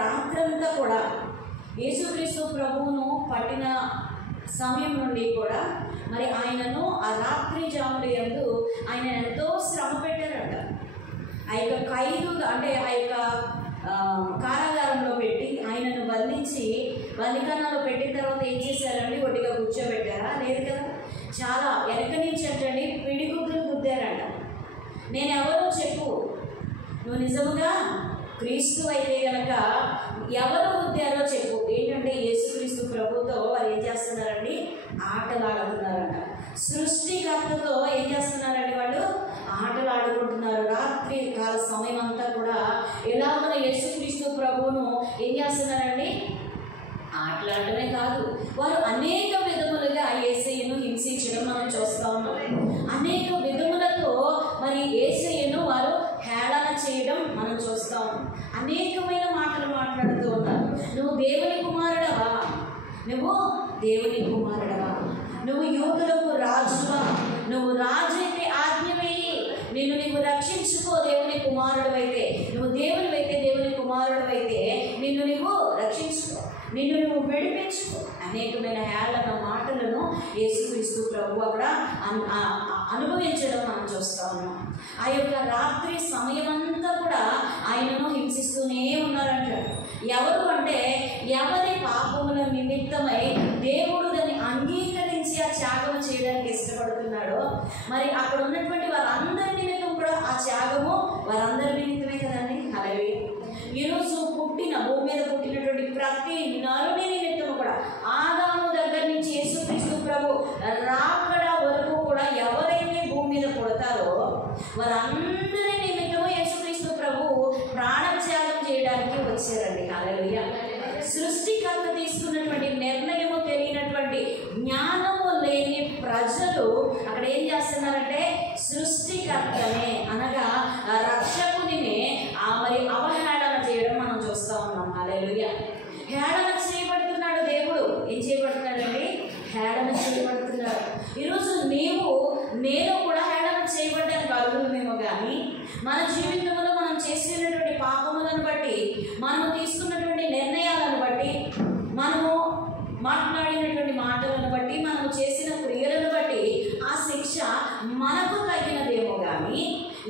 రాత్రంతా కూడా యేసుక్రీస్తు ప్రభువును పట్టిన సమయం నుండి కూడా మరి ఆయనను ఆ రాత్రి జాముల యందు ఆయన ఎంతో శ్రమ పెట్టారంట. ఆ యొక్క ఖైదు అంటే ఆ యొక్క కారాగారంలో పెట్టి ఆయనను బంధించి బందికానాలో పెట్టిన తర్వాత ఏం చేశారండి? ఒడ్డిగా కూర్చోబెట్టారా? లేదు కదా. చాలా వెనక నుంచి అంటండి పిడిగుద్దులు గుద్దారంట. నేనెవరో చెప్పు, నువ్వు నిజముగా క్రీస్తు అయితే కనుక ఎవరు గుద్దారో చెప్పు. ఏంటంటే యేసుక్రీస్తు ప్రభుతో వారు ఏం చేస్తున్నారండి? ఆటలాడుతున్నారంట. సృష్టికర్తతో ఏం చేస్తున్నారండి? వాళ్ళు ఆటలాడుకుంటున్నారు. రాత్రి కాల సమయం అంతా కూడా ఎలా మన యేసుక్రీస్తు ప్రభువును ఏం చేస్తున్నారండి? ఆటలాడటమే కాదు, వారు అనేక విధములుగా యేసయ్యను హింసించడం మనం చూస్తూ ఉన్నాం. అనేక విధములతో మరి యేసయ్యను వారు హేళన చేయడం మనం చూస్తాం. అనేకమైన మాటలు మాట్లాడుతూ ఉన్నారు. నువ్వు దేవుని కుమారుడవా? నువ్వు దేవుని కుమారుడవా? నువ్వు యూదులకు రాజువా? నువ్వు రాజు అయితే ఆజ్ఞ వేయి, నిన్ను నీవు రక్షించుకో. దేవుని కుమారుడు అయితే, నువ్వు దేవుని అయితే, దేవుని కుమారుడు అయితే నిన్ను నీవు రక్షించుకో, నిన్ను నువ్వు విడిపించుకో. అనేకమైన హేళన మాటలను యేసుక్రీస్తు ప్రభు అక్కడ అనుభవించడం మనం చూస్తా ఉన్నాం. ఆ యొక్క రాత్రి సమయమంతా కూడా ఆయనను హింసిస్తూనే ఉన్నారంట. ఎవరు అంటే ఎవరి పాపముల నిమిత్తమై దేవుడు దాన్ని అంగీకరించి ఆ త్యాగం చేయడానికి ఇష్టపడుతున్నాడో మరి అక్కడ ఉన్నటువంటి వారందరి నిమిత్తం కూడా ఆ త్యాగము వారందరి నిమిత్తమే కదండి. హల్లెలూయా. ఈరోజు భూమి మీద పుట్టినటువంటి ప్రతి నరుని నిమిత్తము కూడా ఆదాము దగ్గర నుంచి యేసుక్రీస్తు ప్రభు రాకడ వరకు కూడా ఎవరైతే భూమి మీద పుడతారో వారందరి నిమిత్తము యేసుక్రీస్తు ప్రభు ప్రాణత్యాగం చేయడానికి వచ్చారండి. హల్లెలూయా. సృష్టికర్త తీసుకున్నటువంటి నిర్ణయము తెలియనటువంటి జ్ఞానము లేని ప్రజలు అక్కడ ఏం చేస్తున్నారంటే సృష్టికర్తనే అనగా రక్షకునినే మరి అవహేళన చేయడం మనం చూస్తూ ఉన్నాం. హల్లెలూయా. హేళన చేయబడుతున్నాడు దేవుడు. ఏం చేయబడుతున్నాడండి? హేళన చేయబడుతున్నాడు. ఈరోజు నేను కూడా హేళన చేయబడ్డానికి అర్హులమేమో కానీ మన జీవితంలో మనం చేసినటువంటి పాపములను బట్టి, మనము తీసుకున్నటువంటి నిర్ణయాలను బట్టి, మనము మాట్లాడినటువంటి మాటలను బట్టి, మనము చేసిన క్రియలను బట్టి ఆ శిక్ష మనకు తగినదేమో కానీ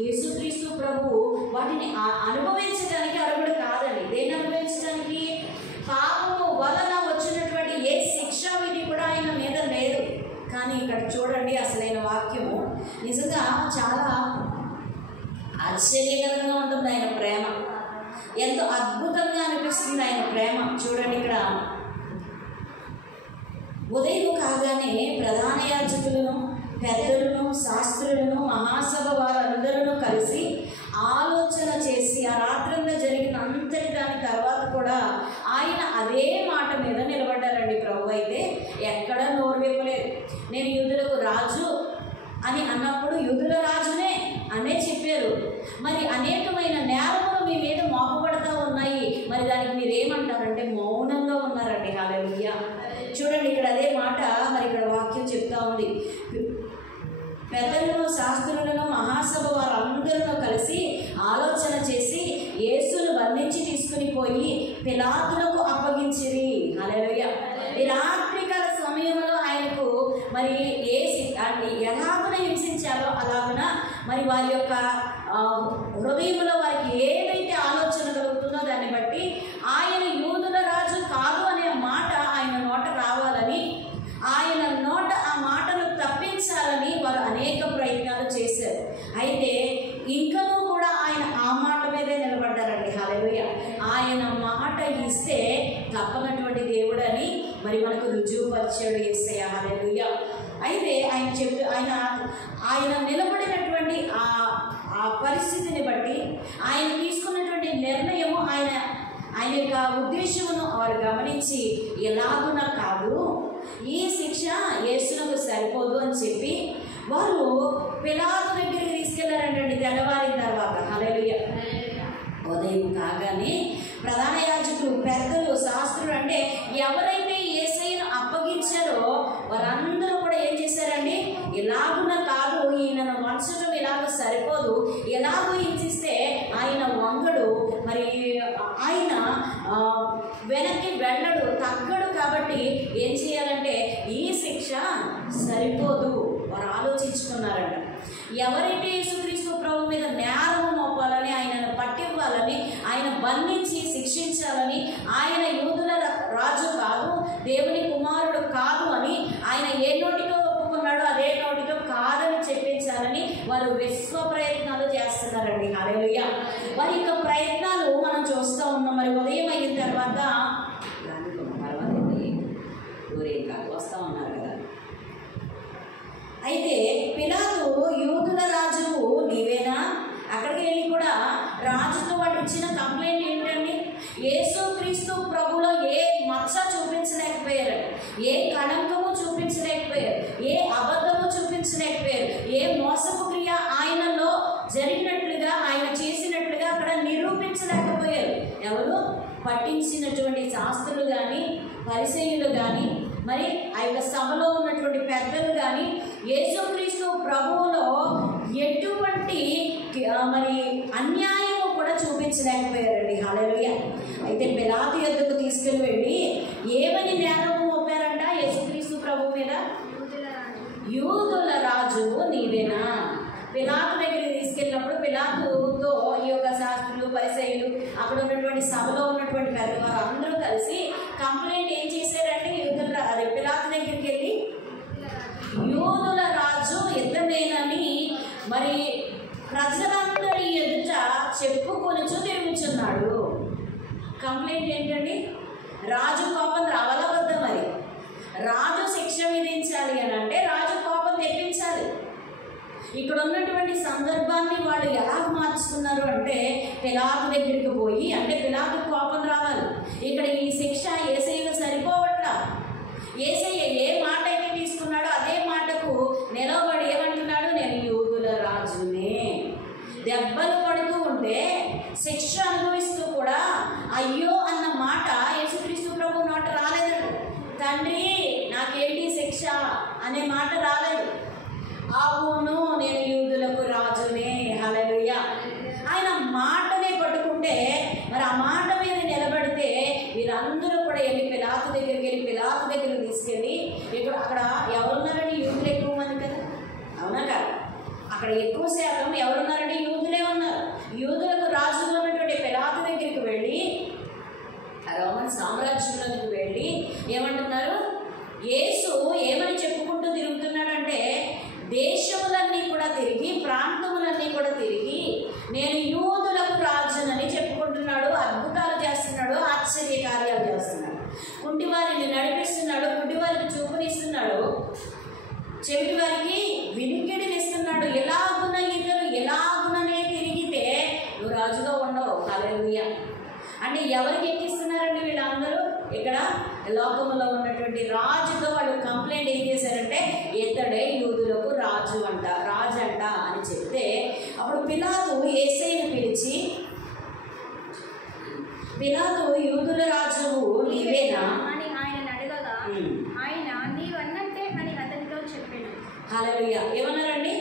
యేసుక్రీస్తు ప్రభు వాటిని అనుభవించడానికి అర్హుడు కాదండి. దేన్ని అనుభవించడానికి? పాపము వలన వచ్చినటువంటి ఏ శిక్ష విధి కూడా ఆయన మీద లేదు. కానీ ఇక్కడ చూడండి అసలైన వాక్యము నిజంగా చాలా ఆశ్చర్యకరంగా ఉంటుంది. ఆయన ప్రేమ ఎంతో అద్భుతంగా అనిపిస్తుంది. ఆయన ప్రేమ చూడండి. ఇక్కడ ఉదయం కాగానే ప్రధాన యాజకులను, పెద్దలను, శాస్త్రులను, మహాసభ వారందరూ కలిసి ఆలోచన చేసి ఆ రాత్రంగా జరిగిన అంతటి దాని తర్వాత కూడా ఆయన అదే మాట మీద నిలబడ్డారండి. ప్రభు అయితే ఎక్కడ నోరు విప్పలేదు. నేను యూదులకు రాజు అని అన్నప్పుడు యూదుల రాజునే అనే చెప్పారు. మరి అనేకమైన నేరములు మీ మీద మోపబడతా ఉన్నాయి. మరి దానికి మీరు ఏమంటారంటే మౌనంగా ఉన్నారండి. హల్లెలూయా. చూడండి ఇక్కడ అదే మాట మరి ఇక్కడ వాక్యం చెప్తా ఉంది. పెద్దలను, శాస్త్రులను, మహాసభ వారందరూ కలిసి ఆలోచన చేసి యేసును బంధించి తీసుకుని పోయి పిలాతులకు అప్పగించిరి. హల్లెలూయా. ఈ రాత్రికాల సమయంలో ఆయనకు మరి ఎలాగున హింసించాలో అలాగున మరి వారి యొక్క హృదయంలో వారికి ఏదైతే ఆలోచన కలుగుతుందో దాన్ని బట్టి ఆయన యూదుల రాజు కాదు అనే మాట ఆయన నోట రావాలని, ఆయన నోట ఆ మాటను తప్పించాలని వారు అనేక ప్రయత్నాలు చేశారు. అయితే ఇంకనూ కూడా ఆయన ఆ మాట మీదే నిలబడ్డారండి. హల్లెలూయా. ఆయన మాట ఇస్తే తప్పనటువంటి దేవుడని మరి మనకు రుజువుపరిచాడు యేసయ్య. హల్లెలూయా. అయితే ఆయన నిలబడినటువంటి ఆ పరిస్థితిని బట్టి ఆయన తీసుకున్నటువంటి నిర్ణయము ఆయన యొక్క ఉద్దేశమును వారు గమనించి ఎలాగునా కాదు, ఈ శిక్ష యేసునకు సరిపోదు అని చెప్పి వారు పిలాతు దగ్గరికి తీసుకెళ్లారంటండి తెల్లవారిన తర్వాత. హల్లెలూయా. ఉదయం కాగానే ప్రధాన యాజకులు, పెద్దలు, శాస్త్రులు అంటే ఎవరైతే యేసయ్యను అప్పగించారో వారందరూ కూడా ఏం చేశారండి? ఎలాగున కాదు, ఈయనను వంచడం ఎలాగో సరిపోదు, ఎలాగో హింసిస్తే ఆయన వంగడు, మరి ఆయన వెనక్కి వెళ్ళడు, తగ్గడు. కాబట్టి ఏం చేయాలంటే ఈ శిక్ష సరిపోదు. వారు ఆలోచించుకున్నారంట. ఎవరైతే యేసుక్రీస్తు ప్రభు మీద నేరము మోపాలని, ఆయనను పట్టివ్వాలని, ఆయన బంధించి శిక్షించాలని, ఆయన యూదుల రాజు కాదు, దేవుని కుమారుడు కాదు అని ఆయన ఏ నోటితో ఒప్పుకున్నాడో అదే నోటితో కాదని చెప్పించాలని వారు విశ్వ ప్రయత్నాలు చేస్తున్నారండి. హల్లెలూయా. వారి యొక్క ప్రయత్నాలు మనం చూస్తూ ఉన్నాం. మరి ఉదయం అయిన తర్వాత వస్తూ ఉన్నారు కదా. అయితే పిలాతు యూదుల రాజువు నీవేనా? అక్కడికి వెళ్ళి కూడా రాజుతో వాడు ఇచ్చిన కంప్లైంట్ ఏంటండి? యేసుక్రీస్తు ప్రభులో ఏ మచ్చ చూపించలేకపోయారు, ఏ కళంకము చూపించలేకపోయారు, ఏ అబద్ధము చూపించలేకపోయారు, ఏ మోసపు క్రియ ఆయనలో జరిగినట్లుగా, ఆయన చేసినట్లుగా అక్కడ నిరూపించలేకపోయారు. ఎవరు? పట్టించినటువంటి శాస్త్రులు కానీ, పరిసయ్యులు కానీ, మరి ఆ యొక్క సభలో ఉన్నటువంటి పెద్దలు కానీ యేసుక్రీస్తు ప్రభువులో ఎటువంటి మరి అన్యాయము కూడా చూపించలేకపోయారండి. హల్లెలూయా. అయితే పిలాతు యొద్దకు తీసుకుని వెళ్ళి ఏమని నేరము మోపారంట యేసుక్రీస్తు ప్రభు మీద? యూదుల రాజు నీవేనా? పిలాతు దగ్గరికి తీసుకెళ్ళినప్పుడు పిలాతుతో ఈ యొక్క శాస్త్రులు, పరిసయ్యులు, అక్కడ ఉన్నటువంటి సభలో ఉన్నటువంటి పెద్దవారు అందరూ కలిసి కంప్లైంట్ ఏం చేశారంటే పిలాతు దగ్గరికి వెళ్ళి యూదుల రాజు ఇతడేనని మరి ప్రజలందరి ఎదుట చెప్పుకొనుచు తిరుగుతున్నాడు. కంప్లైంట్ ఏంటండి? రాజు కోపం రావాలా వద్దా? మరి రాజు శిక్ష విధించాలి అని అంటే రాజు కోపం తెప్పించాలి. ఇక్కడ ఉన్నటువంటి సందర్భాన్ని వాళ్ళు ఎలా మార్చుతున్నారు అంటే పిలాతు దగ్గరికి పోయి, అంటే పిలాతు కోపం రావాలి. ఇక్కడ ఈ శిక్ష యేసయ్యకు సరిపోవట్లా. యేసయ్య ఏ మాట అయితే తీసుకున్నాడో అదే మాటకు నిలబడి ఏమంటున్నాడు? నేను యూదుల రాజునే. దెబ్బలు పడుతూ ఉంటే, శిక్ష అనుభవిస్తూ కూడా అయ్యో అన్న మాట యేసుక్రీస్తు ప్రభు నోట రాలేదండి. తండ్రి నాకేంటి శిక్ష అనే మాట రాలేదు. అవును నేను యూదులకు రాజునే. హల్లెలూయా. ఆయన మాటనే పట్టుకుంటే, మరి ఆ మాట మీద నిలబడితే వీరందరూ కూడా వెళ్ళి పిలాతు దగ్గరికి వెళ్ళి పిలాతు దగ్గరికి తీసుకెళ్ళి, ఇక్కడ అక్కడ ఎవరున్నారండి? యూదులు ఎక్కువ మంది కదా, అవునా కదా? అక్కడ ఎక్కువ శాతం ఎవరున్నారంటే యూదులే ఉన్నారు. యూదులకు రాజుగా ఉన్నటువంటి పిలాతు దగ్గరికి వెళ్ళి, రోమన్ సామ్రాజ్యంలోకి వెళ్ళి ఏమంటున్నారు? యేసు ఏమని చెప్పుకుంటూ తిరుగుతున్నాడంటే, దేశములన్నీ కూడా తిరిగి, ప్రాంతములన్నీ కూడా తిరిగి నేను యూదులకు రాజునని చెప్పుకుంటున్నాడు. అద్భుతాలు చేస్తున్నాడు, ఆశ్చర్య కార్యాలు చేస్తున్నాడు, కుంటి వారిని నడిపిస్తున్నాడు, గుడ్డి వారికి చూపునిస్తున్నాడు, చెవిటి వారికి వినికిడినిస్తున్నాడు. ఎలాగున ఇతరు ఎలాగుననే తిరిగితే నువ్వు రాజుగా ఉండవు. హల్లెలూయా. అంటే ఎవరికి ఎక్కిస్తున్నారండి వీళ్ళందరూ? ఇక్కడ లోకములో ఉన్నటువంటి రాజుతో వాళ్ళు కంప్లైంట్ ఏం చేశారంటే ఇతడే యూదులకు రాజు అంట, రాజు అంట అని చెప్తే, అప్పుడు పిలాతు యేసయ్యను పిలిచి, పిలాతు యూదుల రాజువు నీవేనా అని ఆయన అడగగా ఆయన నీవన్నట్టే అని అతనితో చెప్పాను. హల్లెలూయా. ఏమన్నారండి?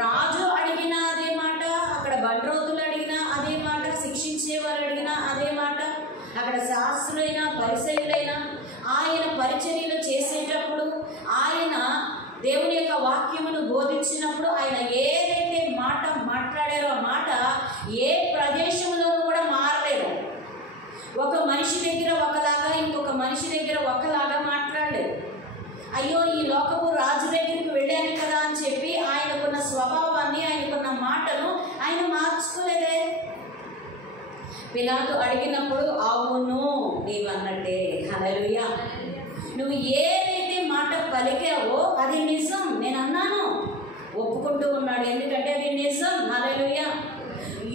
రాజు అడిగిన అదే మాట, అక్కడ బండ్రోతులు అడిగినా అదే మాట, శిక్షించేవారు అడిగినా అదే మాట, అక్కడ శాస్త్రులైనా పరిసయ్యులైనా ఆయన పరిచర్యలు చేసేటప్పుడు, ఆయన దేవుని యొక్క వాక్యమును బోధించినప్పుడు ఆయన ఏదైతే మాట మాట్లాడారో ఆ మాట ఏ ప్రదేశంలోనూ కూడా మారలేదు. ఒక మనిషి దగ్గర ఒకలాగా, ఇంకొక మనిషి దగ్గర ఒకలాగా మాట్లాడలేదు. అయ్యో ఈ లోకపు రాజు దగ్గరికి వెళ్ళాను కదా అని చెప్పి ఆయనకున్న స్వభావాన్ని, ఆయనకున్న మాటను ఆయన మార్చుకోలేదే. పిలాతు అడిగినప్పుడు అవును నీవన్నట్టే. హల్లెలూయా. నువ్వు ఏదైతే మాట పలికావో అది నిజం, నేను అన్నాను ఒప్పుకుంటూ ఉన్నాడు. ఎందుకంటే అది నిజం. హల్లెలూయా.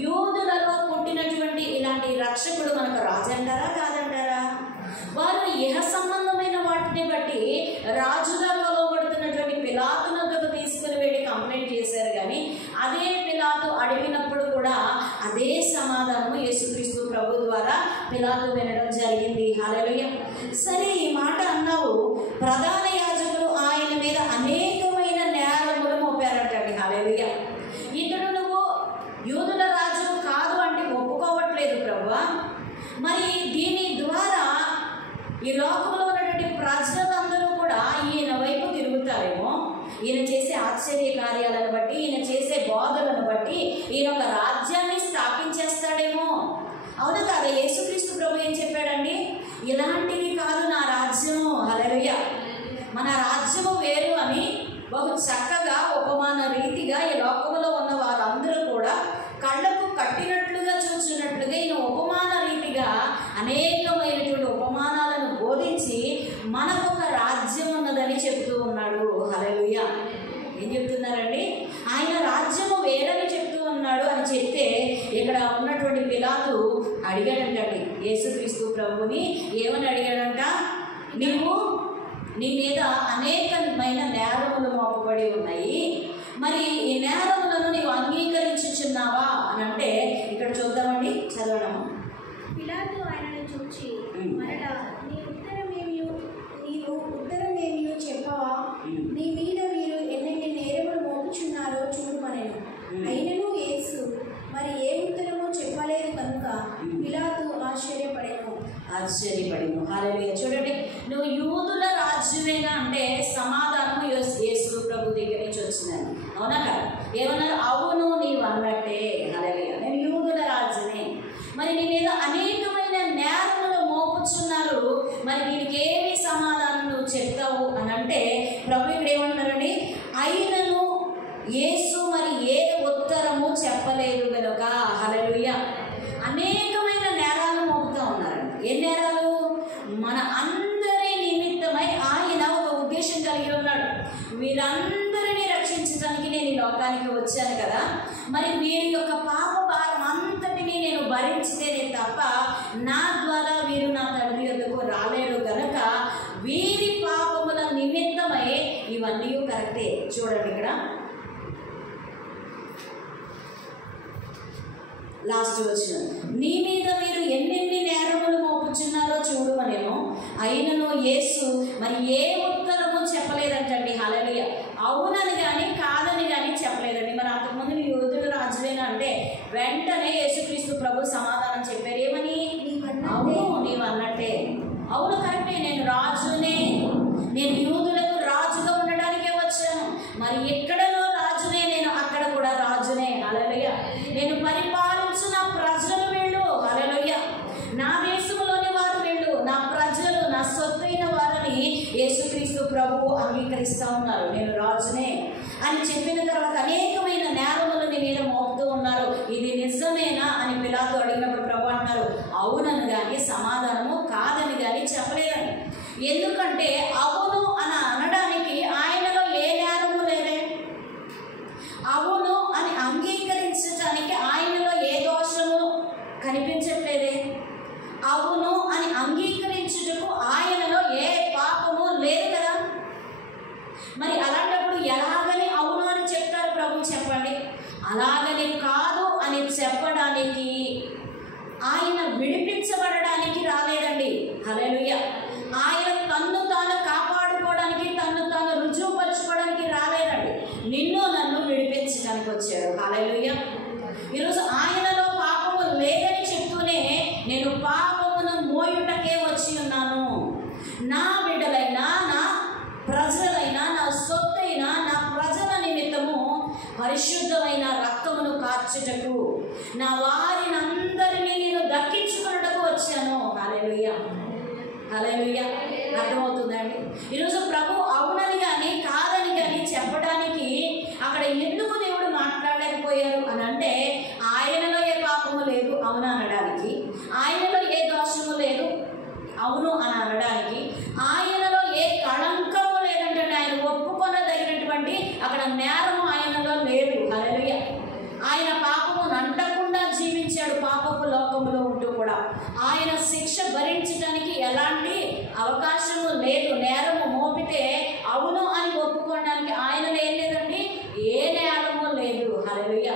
యూదులలో పుట్టినటువంటి ఇలాంటి రక్షకుడు మనకు రాజు అంటారా కాదంటారా? వారు ఇహ సంబంధమైన వాటిని బట్టి రాజుగా కొలవబడుతున్నటువంటి పిలాతును వద్దకు తీసుకుని వెళ్ళి కంప్లైంట్ చేశారు. కానీ అదే పిలాతు అడిగినప్పుడు కూడా అదే సమాధానము యేసుక్రీస్తు ప్రభు ద్వారా పిలాతు వినడం జరిగింది. హల్లెలూయా. సరే ఈ మాట అన్నావు, ప్రధాన యాజకులు ఆయన మీద అనేకమైన నేరములు మోపారటండి. హల్లెలూయా. ఇతడు నువ్వు యూదుల రాజు కాదు అంటే ఒప్పుకోవట్లేదు ప్రభువా, మరి దీని ద్వారా ఈ లోకంలో ఉన్నటువంటి ప్రజలందరూ కూడా ఈయన వైపు తిరుగుతారేమో. ఈయన చేసే ఆశ్చర్య కార్యాలను బట్టి, ఈయన చేసే బోధలను బట్టి ఈయన ఒక రాజ్యాన్ని స్థాపించేస్తాడేమో. అవునా కాదా? యేసుక్రీస్తు ప్రభు ఏం చెప్పాడండి? ఇలాంటివి కాదు నా రాజ్యము. హల్లెలూయా. మన రాజ్యము వేరు అని బహు చక్కగా ఉపమాన రీతిగా ఈ లోకంలో ఉన్న వారందరూ కూడా కళ్ళకు కట్టినట్లుగా చూసినట్లుగా ఈయన ఉపమాన రీతిగా అనేకమైనటువంటి ఉపమానాలను బోధించి మనకొక రాజ్యం ఉన్నదని చెప్తూ ఉన్నాడు. హల్లెలూయా. ఏం చెప్తున్నారండి? ఆయన రాజ్యము వేరని చెప్తూ ఉన్నాడు అని చెప్తే ఇక్కడ ఉన్నటువంటి పిలాతు అడిగాడంటండి యేసుక్రీస్తు ప్రభుని. ఏమని అడిగాడంట? నీ మీద అనేకమైన నేరములు మోపబడి ఉన్నాయి, మరి ఈ నేరములను నీవు అంగీకరించుచున్నావా అని అంటే ఇక్కడ చూద్దామండి, చదవడము. పిలాతు ఆయనను చూచి మరలా నీవు ఉత్తరమేమియో చెప్పవా? నీ మీద వీరు ఎన్నెన్ని నేరములు మోపుచున్నారో చూడమనెను. అయినను యేసు మరి ఏ ఉత్తరము చెప్పలేదు కనుక పిలాతు ఆశ్చర్యపడెను. హల్లెలూయా. చూడండి, నువ్వు యూదుల రాజ్యమేనా అంటే సమాధానం యేసు ప్రభు దగ్గర నుంచి వచ్చిందని. అవునా కదా? ఏమన్నారు? అవును, నీవు అన్నట్టే. హల్లెలూయా. నేను యూదుల రాజ్యమే. మరి నీ మీద అనేకమైన నేరములు మోపుచున్నారు, మరి దీనికి ఏమి సమాధానం నువ్వు చెప్తావు అని అంటే ప్రభు ఇక్కడ ఏమంటారండి? అయినను యేసు మరి ఏ ఉత్తరము చెప్పలేదు కనుక. హల్లెలూయా. అనేకమైన నేరాలు మోపుతూ ఉన్నారండి. ఏ నేరాలు? మన అందరి నిమిత్తమై ఆయన ఒక ఉద్దేశం కలిగి ఉన్నాడు. వీరందరినీ రక్షించడానికి నేను ఈ లోకానికి వచ్చాను కదా, మరి వీరి యొక్క పాప భారం అంతటినీ నేను భరించితేనే తప్ప నా ద్వారా వీరు నా తండ్రి వద్దకు రాలేడు కనుక వీరి పాపముల నిమిత్తమై ఇవన్నీ కరెక్టే. చూడండి ఇక్కడ లాస్ట్ వచ్చిన, నీ మీద మీరు ఎన్నెన్ని నేరములు మోపుచున్నారో చూడమనేమో. అయినను యేసు మరి ఏ ఉత్తరము చెప్పలేదంటండి. హల్లెలూయా. అవునని కానీ కాదని కానీ చెప్పలేదండి. మరి అంతకుముందు నీ యూదుల రాజులేనా అంటే వెంటనే యేసుక్రీస్తు ప్రభు సమాధానం చెప్పారు. ఏమని? అవును, నీవు అన్నట్టే. అవును, కరెక్టే. నేను రాజునే. నేను యూదులకు రాజుగా ఉండడానికే వచ్చాను. మరి ఎక్కడనో రాజునే, నేను అక్కడ కూడా రాజునే. హల్లెలూయా. నేను పరిపాలించు నా ప్రజలు వీళ్ళు. హల్లెలూయా. నా దేశంలోని వారు వీళ్ళు, నా ప్రజలు, నా సొత్తైన వారిని యేసుక్రీస్తు ప్రభువు అంగీకరిస్తూ ఉన్నారు. నేను రాజునే అని చెప్పిన తర్వాత అనేకమైన నేరములు నీ మీద మోపుతూ ఉన్నారు. ఇది నిజమేనా అని పిలాతు అడిగినప్పుడు ప్రభు అంటున్నారు, అవునని కానీ సమాధానము కాదని కానీ చెప్పలేదని. ఎందుకంటే అవును అని అనడానికి ఆయనలో ఏ నేరము లేదే. అవును అని అంగీకరించడానికి ఆయనలో ఏ దోషము కనిపించట్లేదే. అవును అని అంగీకరించుటకు ఆయనలో ఏ పాపము లేదు కదా. మరి అలాంటప్పుడు ఎలాగని అవును అని చెప్తారు ప్రభు? చెప్పండి. అలాగని కాదు అని చెప్పడానికి ఆయన విడిపించబడడానికి రాలేదండి. హల్లెలూయా. ఆయన తన్ను తాను కాపాడుకోవడానికి, తన్ను తాను రుజువుపరచుకోవడానికి రాలేదండి. నిన్ను నన్ను విడిపించడానికి వచ్చాడు. హల్లెలూయా. ఈరోజు ఆయనలో పాపము లేదని చెప్తూనే నేను పాపమును మోయుటకే వచ్చి ఉన్నాను. నా బిడ్డలైనా, నా ప్రజలైనా, నా సొత్తైనా, నా ప్రజల నిమిత్తము పరిశుద్ధమైన రక్తమును కార్చుటకు, నా వారిని అందరినీ నేను దక్కించుకున్నటకు వచ్చాను. హల్లెలూయా. హల్లెలూయా. అర్థమవుతుందండి? ఈరోజు ప్రభు అవునని కానీ కాదని కానీ చెప్పడానికి అక్కడ ఎందుకు దేవుడు మాట్లాడలేకపోయారు అని అంటే ఆయనలో ఏ పాపము లేదు అవును అనడానికి, ఆయనలో ఏ దోషము లేదు అవును అని అనడానికి, ఆయనలో ఏ కళంకము లేదంటే ఆయన ఒప్పుకొనదగినటువంటి అక్కడ నేరము ఆయనలో లేదు. హల్లెలూయా. ఆయన పాపమును అంటకుండా జీవించాడు. పాపపు లోకములో ఉంటూ కూడా ఆయన శిక్ష భరించడానికి ఎలాంటి అవకాశము లేదు. నేరము మోపితే అవును అని ఒప్పుకోవడానికి ఆయనలో ఏం లేదండి, ఏ నేరము లేదు. హల్లెలూయా.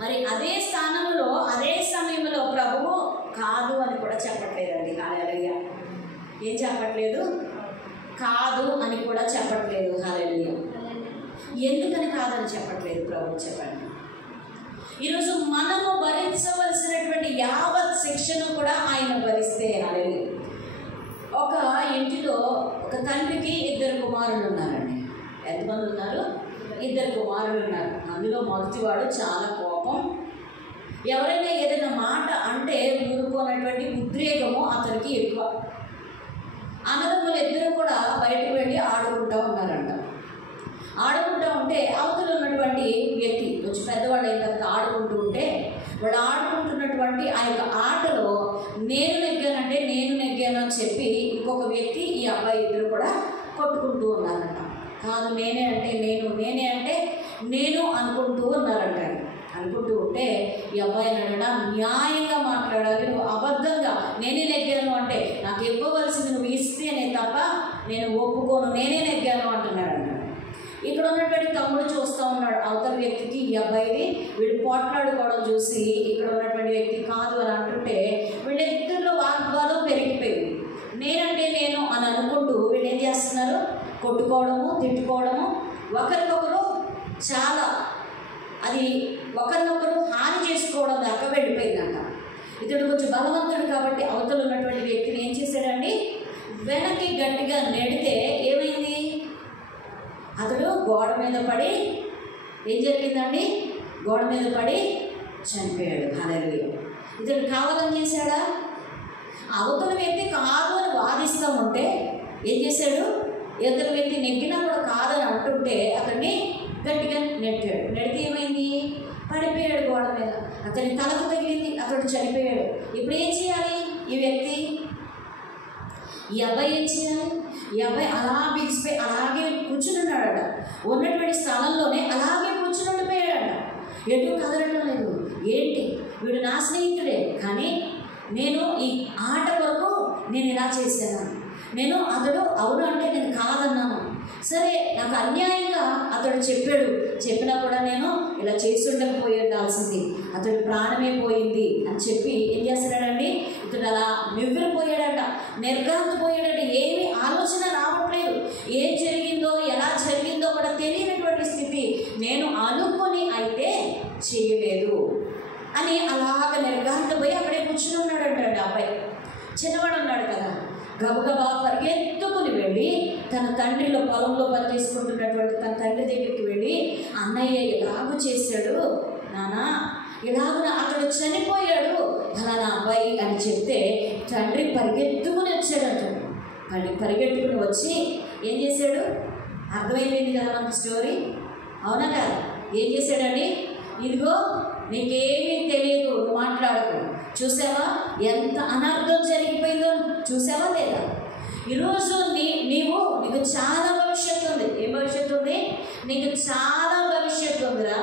మరి అదే స్థానంలో అదే సమయంలో ప్రభువు కాదు అని కూడా చెప్పట్లేదండి. హల్లెలూయా. ఏం చెప్పట్లేదు? కాదు అని కూడా చెప్పట్లేదు. హల్లెలూయా. ఎందుకని కాదని చెప్పట్లేదు ప్రభు? చెప్పండి. ఈరోజు మనము భరించవలసినటువంటి యావత్ శిక్షను కూడా ఆయన భరిస్తే అనేది. ఒక ఇంటిలో ఒక తండ్రికి 2 కుమారులు ఉన్నారండి. ఎంతమంది ఉన్నారు? 2 కుమారులు ఉన్నారు. అందులో మొదటివాడు చాలా కోపం. ఎవరైనా ఏదైనా మాట అంటే ఊరుకోనటువంటి ఉద్రేకము అతనికి ఎక్కువ. అన్నదమ్ములు 2 కూడా బయటకు వెళ్ళి ఆడుకుంటూ ఉన్నారంట. ఆడుకుంటూ ఉంటే అవతల ఉన్నటువంటి వ్యక్తి కొంచెం పెద్దవాళ్ళు అయిన తర్వాత ఆడుకుంటూ ఉంటే వాళ్ళు ఆడుకుంటున్నటువంటి ఆ యొక్క ఆటలో నేను నెగ్గాను అని చెప్పి ఇంకొక వ్యక్తి ఈ అబ్బాయి 2 కూడా కొట్టుకుంటూ ఉన్నారంట. కాదు నేనే అంటే నేను అనుకుంటూ ఉన్నారంట. అనుకుంటూ ఉంటే ఈ అబ్బాయి అన్నాడట, న్యాయంగా మాట్లాడాలి, నువ్వు అబద్ధంగా నేనే నెగ్గాను అంటే నాకు ఇవ్వవలసింది నువ్వు ఇస్తేనే తప్ప నేను ఒప్పుకోను, నేనే నెగ్గాను అంటున్నాడు. ఇక్కడ ఉన్నటువంటి తమ్ముడు చూస్తూ ఉన్నాడు అవతల వ్యక్తికి ఈ అబ్బాయిని వీళ్ళు పోట్లాడుకోవడం చూసి ఇక్కడ ఉన్నటువంటి వ్యక్తి కాదు అని అంటుంటే వీళ్ళిద్దరిలో వాగ్వాదం పెరిగిపోయింది. నేనంటే నేను అని అనుకుంటూ వీళ్ళు ఏం చేస్తున్నారు? కొట్టుకోవడము, తిట్టుకోవడము, ఒకరికొకరు చాలా అది ఒకరినొకరు హాని చేసుకోవడం దాకా వెళ్ళిపోయిందంట. ఇతడు కొంచెం బలవంతుడు కాబట్టి అవతల ఉన్నటువంటి వ్యక్తిని ఏం చేశాడండి? వెనక్కి గట్టిగా నెడితే ఏమైంది? అతడు గోడ మీద పడి ఏం జరిగిందండి? గోడ మీద పడి చనిపోయాడు. హల్లెలూయా. ఇతడు కావాలని చేశాడా? అవతల వ్యక్తి కాదు అని వాదిస్తూ ఉంటే ఏం చేశాడు? ఇతర వ్యక్తి నెగ్గినా కూడా కాదని అంటుంటే అతన్ని గట్టిగా నెట్టాడు. నెడితే ఏమైంది? పడిపోయాడు గోడ మీద. అతని తలకు తగిలింది, అతడు చనిపోయాడు. ఇప్పుడు ఏం చేయాలి ఈ వ్యక్తి? ఈ అబ్బాయి ఏం చేయాలి? ఈ అబ్బాయి అలా బిగిసిపోయి అలాగే కూర్చుని ఉన్నాడట. ఉన్నటువంటి స్థలంలోనే అలాగే కూర్చుని ఉండిపోయాడట. ఎటు కదలటం లేదు. ఏంటి వీడు నా స్నేహితుడే, కానీ నేను ఈ ఆట వరకు నేను ఇలా చేశాను, నేను అతడు అవును అంటే నేను కాదన్నాను, సరే నాకు అన్యాయంగా అతడు చెప్పినా కూడా నేను ఇలా చేసి ఉండకపోయిండాల్సింది, అతడు ప్రాణమే పోయింది అని చెప్పి ఏం చేస్తున్నాడండి? ఇతడు అలా నివ్వెరపోయాడట, నిర్ఘాంతపోయాడట. ఏమీ ఆలోచన రావట్లేదు. ఏం జరిగిందో ఎలా జరిగిందో కూడా తెలియనటువంటి స్థితి. నేను అనుకొని అయితే చేయలేదు అని అలాగ నిర్ఘాంతపోయి అక్కడే కూర్చుని ఉన్నాడంట అబ్బాయి. చిన్నవాడు ఉన్నాడు కదా, గబగబా పరిగెత్తుకుని వెళ్ళి తన తండ్రిలో పొలంలో పనిచేసుకుంటున్నటువంటి తన తండ్రి దగ్గరికి వెళ్ళి, అన్నయ్య ఇలాగ చేశాడు నానా, ఇలాగ అతడు చనిపోయాడు ఫలానా అబ్బాయి అని చెప్తే తండ్రి పరిగెత్తుకుని వచ్చాడంట. పరిగెత్తుకుని వచ్చి ఏం చేశాడు? అర్థమైపోయింది కదా మనకు స్టోరీ, అవునా కదా? ఏం చేశాడండి? ఇదిగో నీకేమీ తెలియదు, నువ్వు మాట్లాడకు, చూసావా ఎంత అనర్థం జరిగిపోయిందో, చూసావా లేదా? ఈరోజు నీకు చాలా భవిష్యత్తు ఉంది. ఏం భవిష్యత్తు ఉంది? నీకు చాలా భవిష్యత్తు ఉందిరా.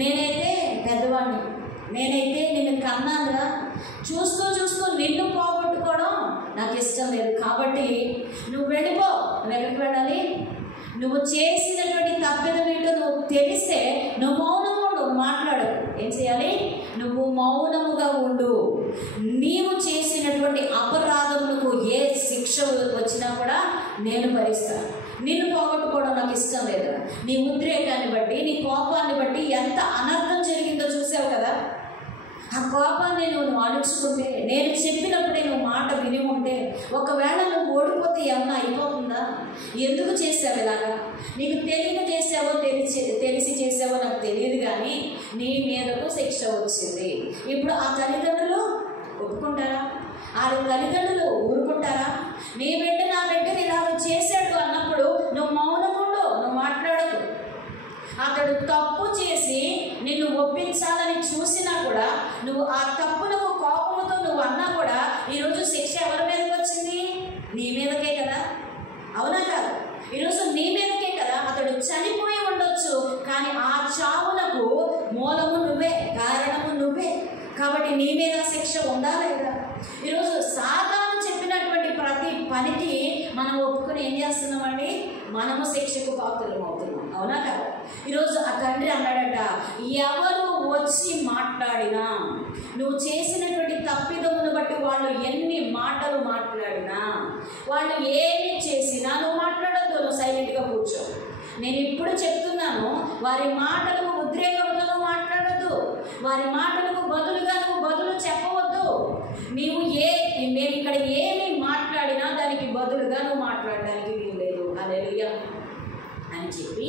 నేనైతే పెద్దవాడిని, నేనైతే నిన్ను కన్నానురా. చూస్తూ నిన్ను పోగొట్టుకోవడం నాకు ఇష్టం లేదు. కాబట్టి నువ్వు వెళ్ళిపో. నువ్వు ఎక్కడికి వెళ్ళాలి? నువ్వు చేసినటువంటి తప్పిదం ఏంటో నువ్వు తెలిస్తే నువ్వు మౌనంగా ఉండు, మాట్లాడు. ఏం చేయాలి? నువ్వు మౌనముగా ఉండు. నీవు చేసినటువంటి అపరాధములకు ఏ శిక్ష వచ్చినా కూడా నేను భరిస్తాను. నిన్ను పోగొట్టుకోవడం నాకు ఇష్టం లేదు. నీ ఉద్రేకాన్ని బట్టి, నీ కోపాన్ని బట్టి ఎంత అనర్థం జరిగిందో చూసావు కదా. ఆ కోపాన్ని నువ్వు అణుచుకుంటే, నేను చెప్పినప్పుడే నువ్వు మాట విని ఉంటే, ఒకవేళ నువ్వు ఓడిపోతే ఏమన్నా అయిపోతుందా? ఎందుకు చేసావు ఇలాగా? నీకు తెలియక చేసావో తెలిసి చేసావో నాకు తెలియదు, కానీ నీ మీదకు శిక్ష వచ్చింది. ఇప్పుడు ఆ తల్లిదండ్రులు ఒప్పుకుంటారా? ఆ తల్లిదండ్రులు ఊరుకుంటారా? నీ బిడ్డ నా బిడ్డను ఇలా చేశాడు అన్నప్పుడు నువ్వు మౌనముండు, నువ్వు మాట్లాడకు. అతడు తప్పు చేసి నిన్ను ఒప్పించాలని చూసినా కూడా నువ్వు ఆ తప్పులకు కోపంతో నువ్వు అన్నా కూడా ఈరోజు శిక్ష ఎవరి మీదకి వచ్చింది? నీ మీదకే కదా, అవునా కాదు? ఈరోజు నీ మీదకే కదా. అతడు చనిపోయి ఉండొచ్చు, కానీ ఆ చావునకు మూలము నువ్వే, కారణము నువ్వే. కాబట్టి నీ మీద శిక్ష ఉందా లేదా? ఈరోజు సాతాను చెప్పినటువంటి ప్రతి పనికి మనం ఒప్పుకొని ఏం చేస్తున్నామండి? మనము శిక్షకు పాత్రలం అవుతున్నాం, అవునా కదా? ఈరోజు ఆ తండ్రి అన్నాడట, ఎవరు వచ్చి మాట్లాడినా, నువ్వు చేసినటువంటి తప్పిదమును బట్టి వాళ్ళు ఎన్ని మాటలు మాట్లాడినా, వాళ్ళు ఏమి చేసినా నువ్వు మాట్లాడద్దు, నువ్వు సైలెంట్గా కూర్చో. నేను ఇప్పుడు చెప్తున్నాను, వారి మాటలకు ఉద్రేకముతో మాట్లాడొద్దు. వారి మాటలకు బదులుగా నువ్వు బదులు చెప్పవద్దు. మేము ఇక్కడ ఏమి మాట్లాడినా దానికి బదులుగా నువ్వు మాట్లాడడానికి వీలు లేదు. హల్లెలూయా అని చెప్పి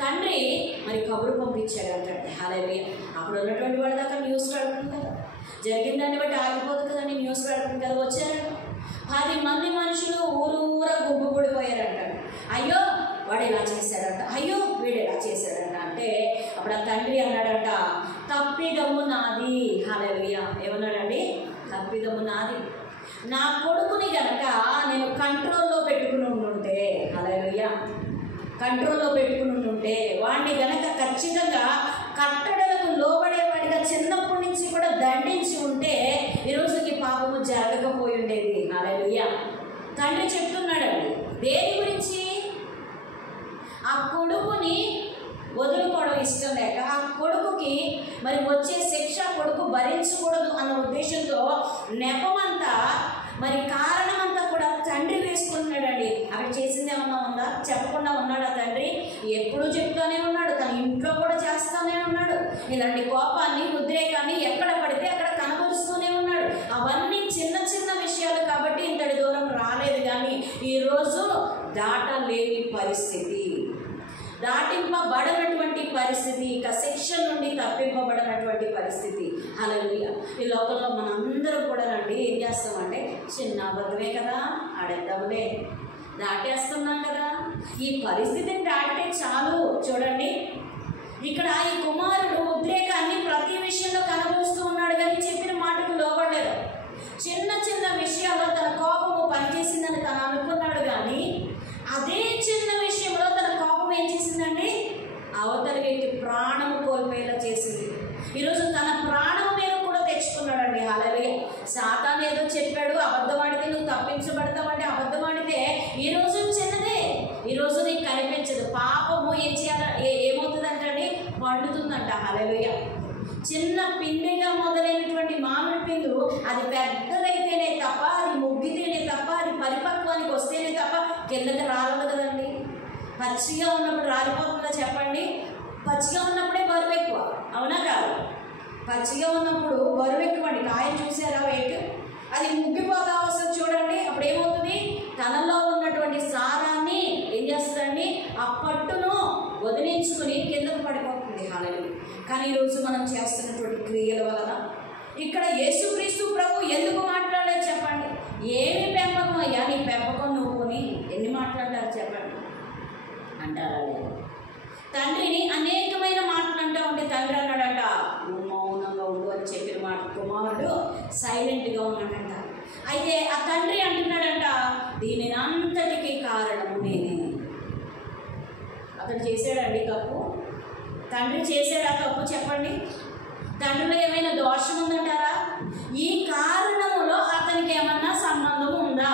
తండ్రి మరి కబురు పంపించాడు అంటే. హల్లెలూయా. అప్పుడు ఉన్నటువంటి వాళ్ళ దాకా న్యూస్ పెడుతుంది కదా, జరిగిందాన్ని బట్టి ఆగిపోదు కదండి, న్యూస్ పెడుతుంది కదా. వచ్చారంట 10 మంది మనుషులు ఊర గుంపు పడిపోయారంట. అయ్యో వాడు ఇలా చేశాడంట, అయ్యో వీడు ఇలా చేశాడంట అంటే అప్పుడు ఆ తండ్రి అన్నాడంట, తప్పిదము నాది. హల్లెలూయా. ఏమన్నాడండి? తప్పిదము నాది. నా కొడుకుని గనక నేను కంట్రోల్లో పెట్టుకుని ఉంటే, హల్లెలూయా, కంట్రోల్లో పెట్టుకుని ఉంటే, వాడిని గనక ఖచ్చితంగా కట్టడలకు లోబడేవాడిగా చిన్నప్పటి నుంచి కూడా దండించి ఉంటే ఈరోజుకి పాపము జరగకపోయి ఉండేది. హల్లెలూయా. తండ్రి చెప్తున్నాడండి దేని గురించి? ఆ కొడుకుని వదులుకోవడం ఇష్టం లేక ఆ కొడుకుకి మరి వచ్చే శిక్ష కొడుకు భరించకూడదు అన్న ఉద్దేశంతో నెపమంతా మరి కారణమంతా కూడా తండ్రి వేసుకుంటున్నాడండి. అక్కడ చేసింది ఏమన్నా ఉందా? చెప్పకుండా ఉన్నాడు ఆ తండ్రి. ఎప్పుడూ చెప్తూనే ఉన్నాడు, తన ఇంట్లో కూడా చేస్తూనే ఉన్నాడు. ఇలాంటి కోపాన్ని ఉద్రేకాన్ని ఎక్కడ పడితే అక్కడ కనబరుస్తూనే ఉన్నాడు. అవన్నీ చిన్న చిన్న విషయాలు కాబట్టి ఇంతటి దూరం రాలేదు. కానీ ఈరోజు దాటలేని పరిస్థితి, దాటింపబడనటువంటి పరిస్థితి, ఇక శిక్ష నుండి తప్పింపబడనటువంటి పరిస్థితి. హల్లెలూయా. ఈ లోకంలో మనందరం కూడా రండి ఏం చేస్తామంటే, చిన్న అబద్ధమే కదా ఆడేద్దాంలే, దాటేస్తున్నాం కదా, ఈ పరిస్థితిని దాటితే చాలు. చూడండి ఇక్కడ ఈ కుమారుడు ఉద్రేకాన్ని ప్రతి విషయంలో కనబరుస్తూ ఉన్నాడు, కానీ చెప్పిన మాటకు లోబడలేదు. చిన్న చిన్న విషయాల్లో తన కోపము పనిచేసిందని తను అనుకున్నాడు, కానీ అదే చిన్న విషయంలో తన కోపం ఏం చేసిందండి? అవతలి వ్యక్తి ప్రాణము కోల్పోయేలా చేసింది. ఈరోజు తన ప్రాణం మీద కూడా తెచ్చుకున్నాడండి. హల్లెలూయా. సాతాను ఏదో చెప్పాడు, అబద్ధం ఆడితే నువ్వు తప్పించబడతావంటే అబద్ధం ఆడితే ఈరోజు చిన్నదే, ఈరోజు నీకు కనిపించదు. పాపము ఏం చేయాలి, ఏమవుతుందంటండి? పండుతుందంట. హల్లెలూయా. చిన్న పిండిగా మొదలైనటువంటి మామిడి పిండు అది పెద్దదైతేనే తప్ప, అది ముగ్గితేనే తప్ప, అది పరిపక్వానికి వస్తేనే తప్ప కిందకి రాలదు కదండి. పచ్చిగా ఉన్నప్పుడు రాలిపోతుందా చెప్పండి? పచ్చిగా ఉన్నప్పుడే బరువు ఎక్కువ, అవునా కాదు? పచ్చిగా ఉన్నప్పుడు బరువు ఎక్కువండి. కాయ చూసారా వెయిట్? అది ముగ్గిపోతా వస్తుంది చూడండి. అప్పుడు ఏమవుతుంది? తనలో ఉన్నటువంటి సారాన్ని ఏం చేస్తుందండి? ఆ పట్టును వదిలించుకుని కిందకు పడిపోతుంది. హల్లెలూయా. కానీ ఈరోజు మనం చేస్తున్నటువంటి క్రియల వలన ఇక్కడ యేసుక్రీస్తు ప్రభు ఎందుకు మాట్లాడలేదు చెప్పండి? ఏమి పెంపకం అయ్యా నీ పెంపకం నువ్వుని ఎన్ని మాట్లాడతారు చెప్పండి అంటారా? లేదు. తండ్రిని అనేకమైన మాటలు అంటా ఉంటే తండ్రి అన్నాడట, నువ్వు మౌనంగా ఉండు అని చెప్పిన మాట కుమారుడు సైలెంట్గా ఉన్నాడంట. అయితే ఆ తండ్రి అంటున్నాడంట, దీని అంతటికీ కారణము నేనే. అతడు చేశాడండి తప్పు? తండ్రి చేశాడా తప్పు చెప్పండి? తండ్రిలో ఏమైనా దోషం ఉందంటారా? ఈ కారణములో అతనికి ఏమన్నా సంబంధం ఉందా?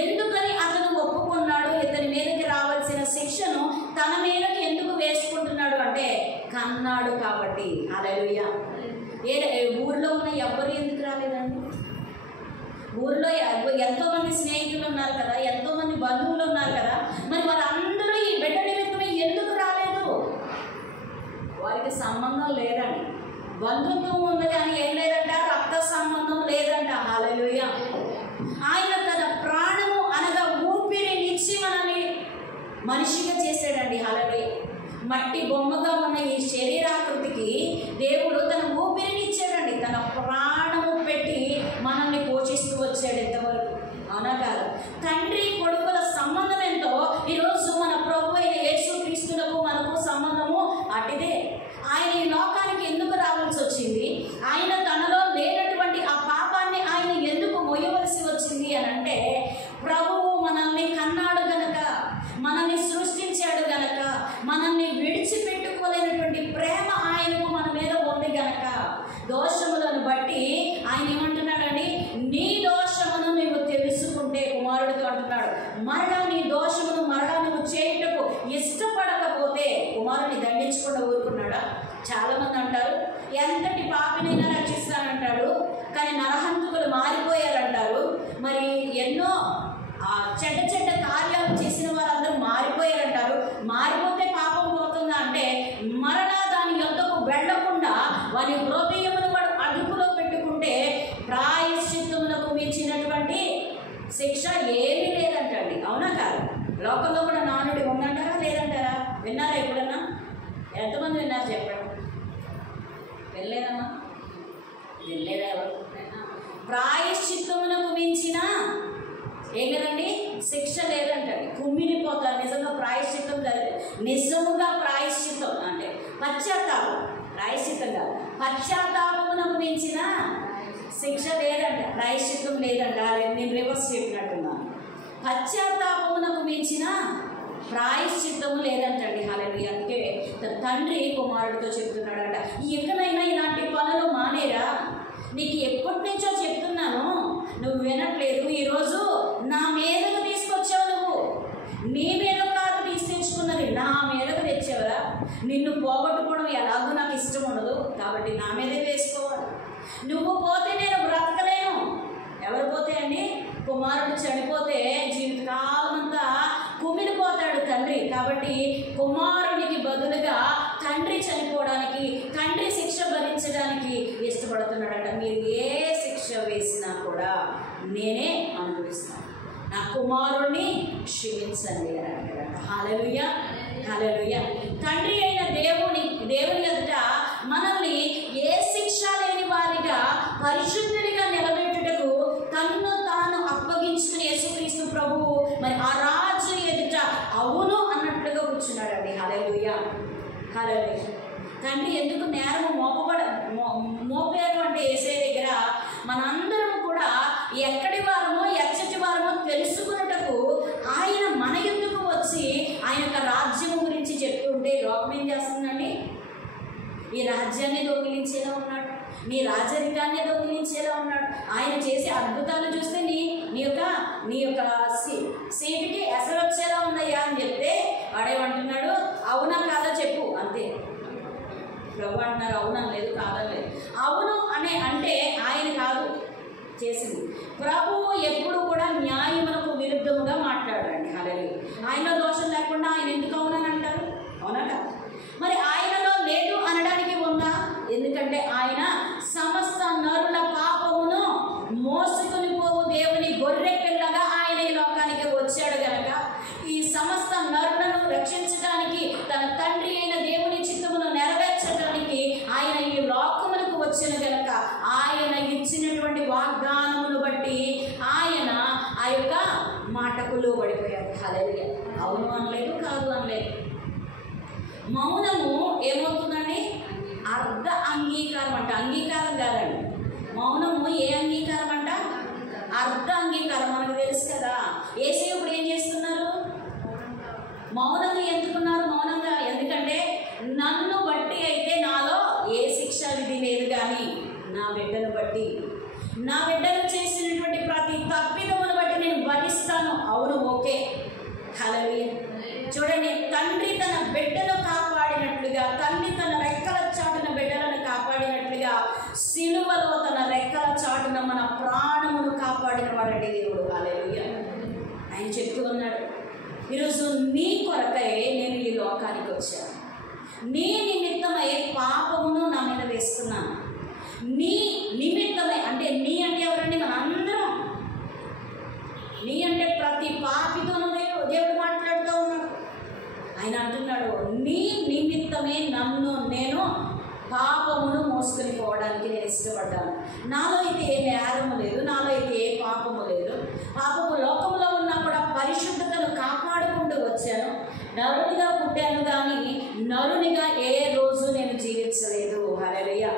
ఎందుకని అతను ఒప్పుకున్నాడు? ఇతని మీదకి రావాల్సిన శిక్షను తన మీదకి ఎందుకు వేసుకుంటున్నాడు అంటే కన్నాడు కాబట్టి. హల్లెలూయా. ఊర్లో ఉన్న ఎవ్వరు ఎందుకు రాలేదండి? ఊర్లో ఎంతోమంది స్నేహితులు ఉన్నారు కదా, ఎంతోమంది బంధువులు ఉన్నారు కదా, మరి వాళ్ళందరూ ఈ బిడ్డ నిమిత్తమే ఎందుకు రాలేదు? వారికి సంబంధం లేదండి. బంధుత్వం ఉంది కానీ ఏం లేదంట, రక్త సంబంధం లేదంట. హల్లెలూయా. ఆయన తన ప్రాణము అనగా ఊపిరినిచ్చి మనల్ని మనిషిగా చేశాడండి. హల్లెలూయా. మట్టి బొమ్మగా ఉన్న ఈ శరీరాకృతికి దేవుడు తన ఊపిరినిచ్చాడండి. తన ప్రాణము పెట్టి మనల్ని పోషిస్తూ వచ్చాడు ఎంతవరకు, అవునా కాదు? తండ్రి కొడుకుల సంబంధం ఎంతో ఈరోజు మన ప్రభు అయిన యేసుక్రీస్తులకు మనకు సంబంధము అటిదే. ఆయన ఈ లోకానికి ఎందుకు రావాల్సి వచ్చింది? ఆయన తనలో లేనటువంటి ఆ పాపాన్ని ఆయన ఎందుకు మొయ్యవలసి వచ్చింది అని అంటే, ప్రభువు మనల్ని కన్నాడు గనక, మనల్ని సృష్టించాడు గనక, మనల్ని విడిచిపెట్టుకోలేనటువంటి ప్రేమ ఆయనకు మన మీద ఉంది గనక, దోషములను బట్టి ఆయన ఏమంటున్నాడండి? నీ దోషమును నువ్వు తెలుసుకుంటే, కుమారుడితో అంటున్నాడు, మరలా నీ దోషమును మరలా నువ్వు చేయుటకు ఇష్టపడకపోతే కుమారుని దండించకుండా ఊరుకున్నాడా? చాలా మంది అంటారు, ఎంతటి పాపినైనా రక్షిస్తానంటాడు, కానీ నరహంతకులు మారిపోయారంటారు. మరి ఎన్నో చెడ్డ చెడ్డ కార్యాలు చేసిన వారందరూ మారిపోయారంటారు. శిక్ష ఏమీ లేదంటండి. అవునా కాదు? లోకంలో కూడా నానుడి ఉందంటారా లేదంటారా? విన్నారా ఎప్పుడన్నా? ఎంతమంది విన్నారు చెప్పండి? వెళ్ళలేదమ్మా? వెళ్ళలేదా ఎవరు? ప్రాయశ్చిత్తమునకు మించిన ఏం కదండి శిక్ష లేదంటండి. కుమ్మిలిపోతారు నిజంగా. ప్రాయశ్చిత్తం కాదు, నిజముగా ప్రాయశ్చిత్తం అంటే పశ్చాత్తాపం. ప్రాయశ్చిత్తం కాదు, పశ్చాత్తాపమునకు మించిన శిక్ష లేదంట, ప్రాయశ్చిత్తం లేదంట. నేను రివర్స్ చెప్పినట్టున్నాను. పశ్చాత్తాపమునకు మించిన ప్రాయశ్చిత్తము లేదంటండి. హల్లెలూయా. అందుకే తండ్రి కుమారుడితో చెప్తున్నాడంట, ఎక్కడైనా ఇలాంటి పనులు మానేరా. నీకు ఎప్పటి నుంచో చెప్తున్నాను, నువ్వు వినట్లేదు. ఈరోజు నా మీదకు తీసుకొచ్చావు. నువ్వు నీ మీద కాదు తీసుకొచ్చుకున్నది, నా మీదకు తెచ్చావురా. నిన్ను పోగొట్టుకోవడం ఎలాగో నాకు ఇష్టం ఉండదు, కాబట్టి నా మీదే వేసుకోవాలి. నువ్వు పోతే నేను బ్రతకలేను. ఎవరు పోతే అండి? కుమారుడు చనిపోతే జీవితకాలం అంతా కుమిలిపోతాడు తండ్రి. కాబట్టి కుమారునికి బదులుగా తండ్రి చనిపోవడానికి, తండ్రి శిక్ష భరించడానికి ఇష్టపడుతున్నాడట. మీరు ఏ శిక్ష వేసినా కూడా నేనే అనుభవిస్తాను, నా కుమారుణ్ణి క్షమించండి అని అంటాడట. హల్లెలూయా, హల్లెలూయా. తండ్రి అయిన దేవుని ఎదుట మనల్ని ఏ శిక్ష లేని వారిగా పరిశుద్ధుడిగా నిలబెట్టుటకు తన్ను తాను అప్పగించుకుని యేసుక్రీస్తు ప్రభువు మరి ఆ రాజు ఎదుట అవును అన్నట్లుగా కూర్చున్నాడండి. హల్లెలూయా, హల్లెలూయా. తండ్రి ఎందుకు నేరము మోపారు అంటే యేసయ్య దగ్గర మనందరం కూడా ఎక్కడి వారమో ఎచ్చటి వారమో తెలుసుకున్నటకు ఆయన మన ఎందుకు వచ్చి ఆయన యొక్క రాజ్యం గురించి చెప్తుంటే లోకం ఏం చేస్తుందండి? ఈ రాజ్యాన్ని దొంగిలించేలా ఉన్నాడు, నీ రాజరికాన్ని దొంగిలించేలా ఉన్నాడు. ఆయన చేసే అద్భుతాలు చూస్తే నీ యొక్క సీటుకి ఎసరు వచ్చేలా ఉన్నాయా అని చెప్తే వాడేమంటున్నాడు, అవునా కాదా చెప్పు అంతే. ప్రభు అంటున్నారు అవునా లేదు కాదా లేదు. అవును అంటే ఆయన కాదు చేసింది. ప్రభువు ఎప్పుడు కూడా న్యాయమునకు విరుద్ధముగా మాట్లాడండి. హల్లెలూయా. ఆయనలో దోషం లేకుండా ఆయన ఎందుకు అవునని అంటారు? అవునా కాదు? మరి ఆయనలో లేదు అనడానికి ఉందా? ఎందుకంటే ఆయన సమస్త నరుల పాపమును మోసుకుని పోవు దేవుని గొర్రె పిల్లగా ఆయన ఈ లోకానికి వచ్చాడు గనక ఈ సమస్త నరులను రక్షించడానికి, తన తండ్రి అయిన దేవుని చిత్తమును నెరవేర్చడానికి ఆయన ఈ లోకములకు వచ్చిన గనక ఆయన ఇచ్చినటువంటి వాగ్దానమును బట్టి ఆయన ఆ యొక్క మాటకు లోబడిపోయాడు. హల్లెలూయా. అవును అనలేదు, కాదు అనలేదు. మౌనము ఏమవుతుందండి? అర్ధ అంగీకారం అంట. అంగీకారం కాదండి. మౌనము ఏ అంగీకారం అంట? అర్ధ అంగీకారం. మనకు తెలుసు కదా. యేసయ్య ఇప్పుడు ఏం చేస్తున్నారు? మౌనంగా ఎందుకున్నారు? మౌనంగా ఎందుకంటే నన్ను బట్టి అయితే నాలో ఏ శిక్ష విధి లేదు, కానీ నా బిడ్డను బట్టి, నా బిడ్డను చేసినటువంటి ప్రతి తప్పిదమును బట్టి నేను భరిస్తాను. అవును, ఓకే. హల్లెలూయా. చూడండి, తండ్రి తన బిడ్డను కాపాడినట్లుగా, తండ్రి తన రెక్కల చాటున బిడ్డలను కాపాడినట్లుగా సిలువలో తన రెక్కల చాటున మన ప్రాణమును కాపాడిన వాడండి దేవుడు. హల్లెలూయా. ఆయన చెప్తూ ఉన్నాడు, ఈరోజు నీ కొరకై నేను ఈ లోకానికి వచ్చాను, నీ నిమిత్తమై పాపమును నా మీద వేస్తున్నాను. నీ నిమిత్తమై అంటే నీ అంటే ఎవరండి? మన అందరం. నీ అంటే ప్రతి పాపితోనూ దేవుడు మాట్లాడుతూ ఉన్నాడు. ఆయన అంటున్నాడు, నీ నిమిత్తమే నేను పాపమును మోసుకొని పోవడానికి నేను ఇష్టపడ్డాను. నాలో అయితే ఏ నేరము లేదు, నాలో అయితే ఏ పాపము లేదు. పాపము లోకంలో ఉన్నా కూడా పరిశుద్ధతను కాపాడుకుంటూ వచ్చాను. నరునిగా పుట్టాను కానీ నరునిగా ఏ రోజు నేను జీవించలేదు. హల్లెలూయా.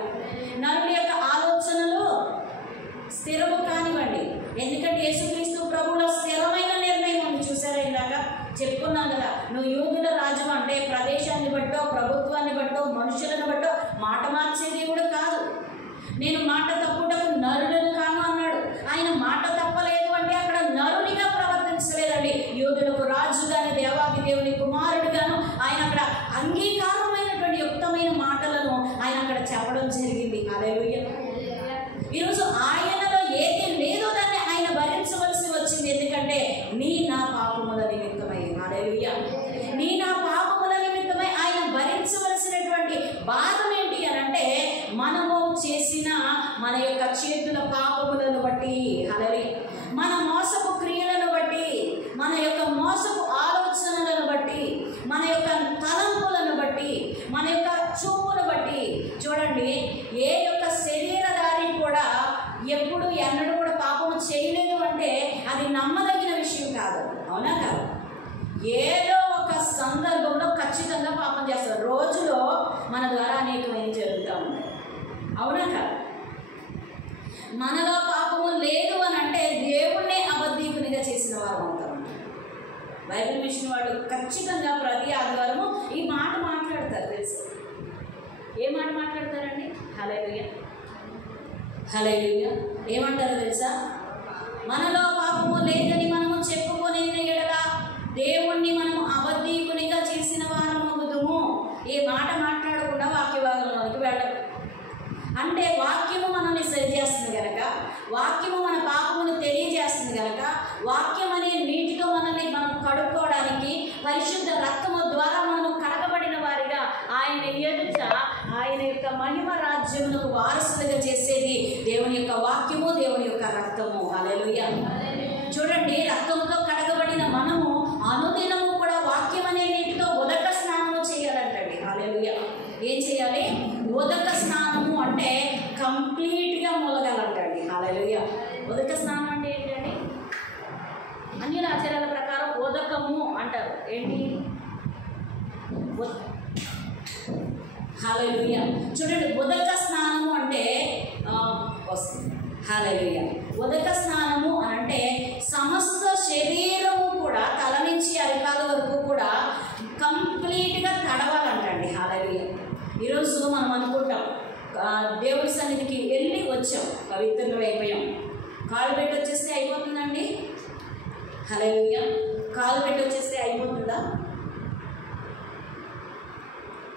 నరుని యొక్క ఆలోచనలు స్థిరము కానివ్వండి, ఎందుకంటే యేసుక్రీస్తు ప్రభువులో స్థిరమైన నిర్ణయం ఉంది. చూసారా, ఇందాక చెప్పుకున్నాం కదా, నువ్వు యూదుల రాజు అంటే ప్రదేశాన్ని బట్టో, ప్రభుత్వాన్ని బట్టో, మనుషులను బట్టో మాట మార్చేది కూడా కాదు. నేను మాట తప్పుటకు నరులను కాను అన్నాడు. ఆయన మాట తప్పలేదు అంటే అక్కడ నరునిగా ప్రవర్తించలేదండి. యూదులకు రాజుగాను, దేవాది దేవుని కుమారుడుగాను ఆయన అక్కడ అంగీకారమైనటువంటి యుక్తమైన మాటలను ఆయన అక్కడ చెప్పడం జరిగింది. హల్లెలూయా. ఈరోజు ఆయనలో ఏది లేదో దాన్ని ఆయన భరించవలసి వచ్చింది. ఎందుకంటే నా పాపముల నిమిత్తమై. హల్లెలూయా. నా పాపముల నిమిత్తమై ఆయన భరించవలసినటువంటి భారం ఏంటి అని అంటే మనము చేసిన మన యొక్క చేతుల పాపములను బట్టి. హల్లెలూయా. మన మోసపు ఎన్నడూ కూడా పాపము చేయలేదు అంటే అది నమ్మదగిన విషయం కాదు. అవునా కాదు? ఏదో ఒక సందర్భంలో ఖచ్చితంగా పాపం చేస్తారు. రోజులో మన ద్వారా అనేకమైన జరుగుతూ ఉంటాయి. అవునా కాదు? మనలో పాపము లేదు అని అంటే దేవుణ్ణి అబద్ధీకునిగా చేసిన వారు అవుతారు. బైబిల్ మిషన్ వాళ్ళు ఖచ్చితంగా ప్రతి ఆదివారము ఈ మాట మాట్లాడతారు. తెలుసు ఏ మాట మాట్లాడతారండి? హల్లెలూయా, హల్లెలూయా. ఏమంటారో తెలుసా? మనలో పాపము లేదని మనము చెప్పుకునే ఎడల దేవుణ్ణి మనము అబద్ధీకునిగా చేసిన వారము అవుదుము. ఏ మాట మాట్లాడకుండా వాక్యభాగంలోనికి వెళ్ళదు. అంటే వాక్యము మనల్ని సరిచేస్తుంది కనుక, వాక్యము మన పాపమును తెలియజేస్తుంది కనుక, వాక్యం అనే నీటితో మనల్ని మనం కడుక్కోవడానికి పరిశుద్ధ రక్తము ద్వారా మనము కడగబడిన వారిగా ఆయన ఎదుట ఆయన యొక్క మహిమ రాజ్యమునకు వారసులుగా చేసేది దేవుని యొక్క వాక్యము, దేవుని యొక్క రక్తము. హల్లెలూయా. చూడండి, రక్తముతో కడగబడిన మనము అనుదినము కూడా వాక్యం అనే నీటితో ఉదక స్నానము చేయాలంటండి. హల్లెలూయా. ఏం చేయాలి? ఉదక స్నానము అంటే కంప్లీట్గా మొలగాలంటండి. హల్లెలూయా. ఉదక స్నానం అంటే ఏంటండి? అన్యుల ఆచారాల ప్రకారం ఉదకము అంటారు. ఏంటి? హల్లెలూయా. చూడండి, ఉదక స్నానము అంటే వస్తుంది. హల్లెలూయా. ఉదక స్నానము అంటే సమస్త శరీరము కూడా తల నుంచి అరికాల వరకు కూడా కంప్లీట్గా తడవాలంటండి. హల్లెలూయా. ఈరోజు మనం అనుకుంటాం దేవుడి సన్నిధికి వెళ్ళి వచ్చాం, పవిత్రులు అయిపోయాం, కాలు పెట్టి వచ్చేస్తే అయిపోతుందండి? హల్లెలూయా. కాలు పెట్టి వచ్చేస్తే అయిపోతుందా?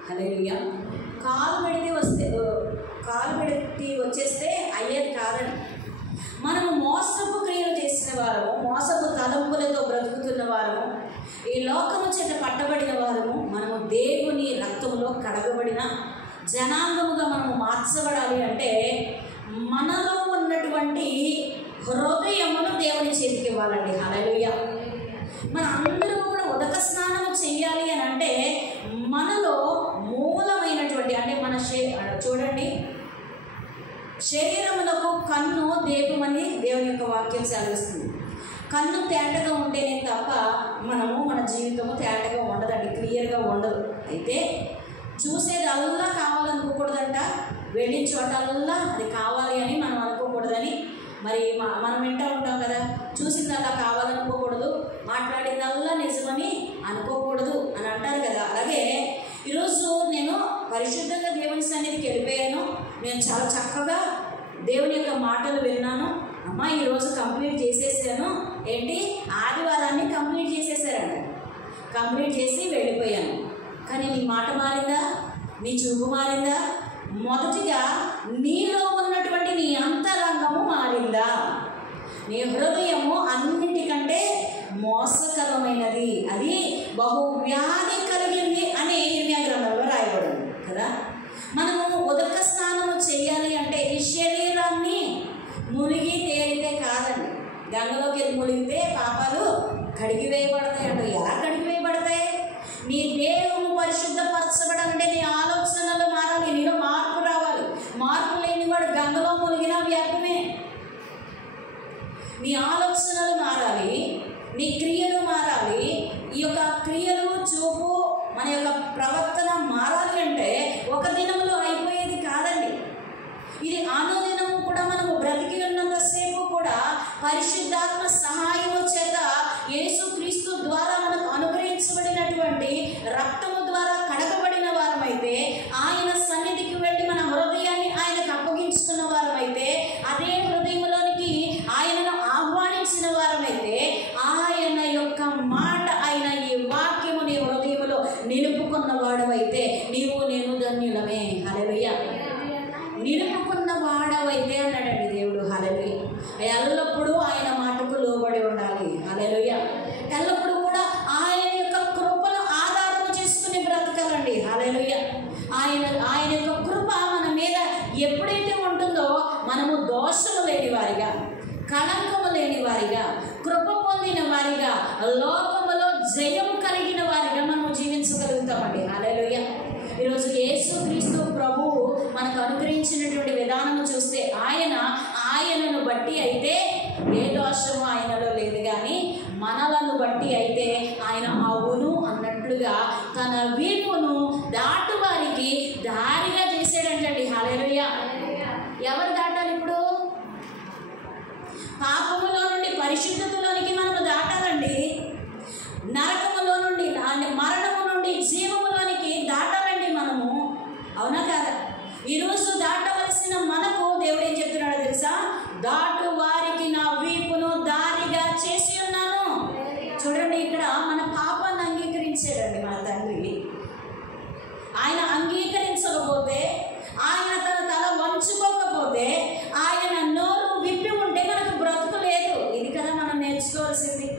హల్లెలూయా. కాలు పెట్టి వచ్చేస్తే అయ్యేది కాదండి. మనము మోసపు క్రియలు చేసిన వారము, మోసపు తలంపులతో బ్రతుకుతున్న వారము, ఈ లోకము చేత పట్టబడిన వారము, మనము దేవుని రక్తములో కడగబడిన జనాంగముగా మనము మార్చబడాలి అంటే మనలో ఉన్నటువంటి హృదయమును దేవుని చేతికి ఇవ్వాలండి. హల్లెలూయా. మన అందరూ కూడా ఉదక స్నానం చెయ్యాలి అని అంటే మనలో మూలమైనటువంటి అంటే మన చూడండి, శరీరములకు కన్ను దీపమని దేవుని యొక్క వాక్యం సెలవిస్తుంది. కన్ను తేటగా ఉంటేనే తప్ప మన జీవితము తేటగా ఉండదండి, క్లియర్గా ఉండదు. అయితే చూసేది అల్లా కావాలనుకోకూడదంట, వెళ్ళిన చోటల్లా అది కావాలి అని మనం అనుకోకూడదని మరి మనం వింటూ ఉంటాం కదా, చూసిందల్లా కావాలనుకోకూడదు, మాట్లాడిందల్లా నిజమని అనుకోకూడదు అని అంటారు కదా. అలాగే ఈరోజు నేను పరిశుద్ధంగా దేవుని సన్నిధికి వెళ్ళిపోయాను, నేను చాలా చక్కగా దేవుని యొక్క మాటలు విన్నాను, అమ్మ ఈరోజు కంప్లీట్ చేసేసాను. ఏంటి? ఆదివారాన్ని కంప్లీట్ చేసేసారంట. కంప్లీట్ చేసి వెళ్ళిపోయాను. కానీ నీ మాట మారిందా? నీ చూపు మారిందా? మొదటిగా నీలో ఉన్నటువంటి నీ అంతరంగము మారిందా? నీ హృదయము అన్నిటికంటే మోసకరమైనది, అది బహువ్యాధి కలిగింది అని ఇర్మియా గ్రంథంలో రాయబడింది కదా. మనము ఉదక స్నానము చేయాలి అంటే ఈ శరీరాన్ని మునిగి తేలితే కాదండి. గంగలోకి మునిగితే పాపాలు కడిగివేయబడతాయంట. ఎలా కడిగివేయబడతాయి? నీ దేహము పరిశుద్ధపరచబడాలంటే నీ ఆలోచనలు మారాలి, నీలో మార్పు రావాలి. మార్పు లేనివాడు గంగలో మునిగినా వ్యర్థమే. నీ ఆలోచనలు మారాలి, నీ క్రియలు మారాలి. ఈ యొక్క క్రియలు, చూపు, మన యొక్క ప్రవర్తన మారాలి అంటే ఒక దినంలో అయిపోయేది కాదండి. ఇది అనుదినము కూడా మనము బ్రతికి ఉన్నంతసేపు కూడా పరిశుద్ధాత్మ సహాయము చేత యేసుక్రీస్తు ద్వారా మనకు అనుగ్రహించబడినటువంటి రక్తము ద్వారా కడగబడిన వారమైతే, ఆయన సన్నిధికి వెళ్ళి మన హృదయాన్ని ఆయనకు అప్పగించుకున్న వారమైతే, అదే హృదయంలోనికి ఆయనను ఆహ్వానించిన వారమైతే, ఆయన యొక్క మాట, ఆయన ఈ వాక్యము నీ హృదయములో నిలుపుకున్న వాడవైతే నీవు నేను ధన్యులమే. హల్లెలూయా. నిలుపుకున్న వాడవైతే అన్నాడండి దేవుడు. హల్లెలూయా. ఎల్లప్పుడూ ఆయన మాటకు లోబడి ఉండాలి. హల్లెలూయా. ఎల్లప్పుడూ కూడా ఆయన యొక్క కృపను ఆధారం చేసుకుని బ్రతకాలండి. హల్లెలూయా. ఆయన యొక్క కృప మన మీద ఎప్పుడైతే ఉంటుందో మనము దోషము లేని వారిగా, కళంకము లేని వారిగా, కృప పొందిన వారిగా, లోకములో జయం కలిగిన వారిగా మనము జీవించగలుగుతామండి. హల్లెలూయా. ఈరోజు యేసుక్రీస్తు ప్రభువు మనకు అనుగ్రహించినటువంటి విధానము చూస్తే ఆయన ఆయనను బట్టి అయితే ఏ దోషము ఆయనలో లేదు, కానీ మనలను బట్టి అయితే ఆయన అవును అన్నట్లుగా తన వీపును దాటు వారికి దారిగా చేశాడంటండి. హల్లెలూయా. ఎవరు దాటాలి ఇప్పుడు? పాపములో నుండి పరిశుద్ధతలోనికి మనము దాటాలండి. నరకములో నుండి మరణము నుండి జీవములోనికి దాటాలండి మనము. అవునా కాదా? ఈరోజు దాటవలసిన మనకు దేవుడు ఏం చెప్తున్నాడో తెలుసా? దాటు వారికి నా వీపును దారిగా చేసి ఉన్నాను. చూడండి, ఇక్కడ మన పాపాన్ని అంగీకరించాడండి మన తండ్రి. ఆయన అంగీకరించకపోతే, ఆయన తన తల వంచుకోకపోతే, ఆయన నోరు విప్పి ఉంటే మనకు బ్రతుకు లేదు. ఇది కదా మనం నేర్చుకోవాల్సింది.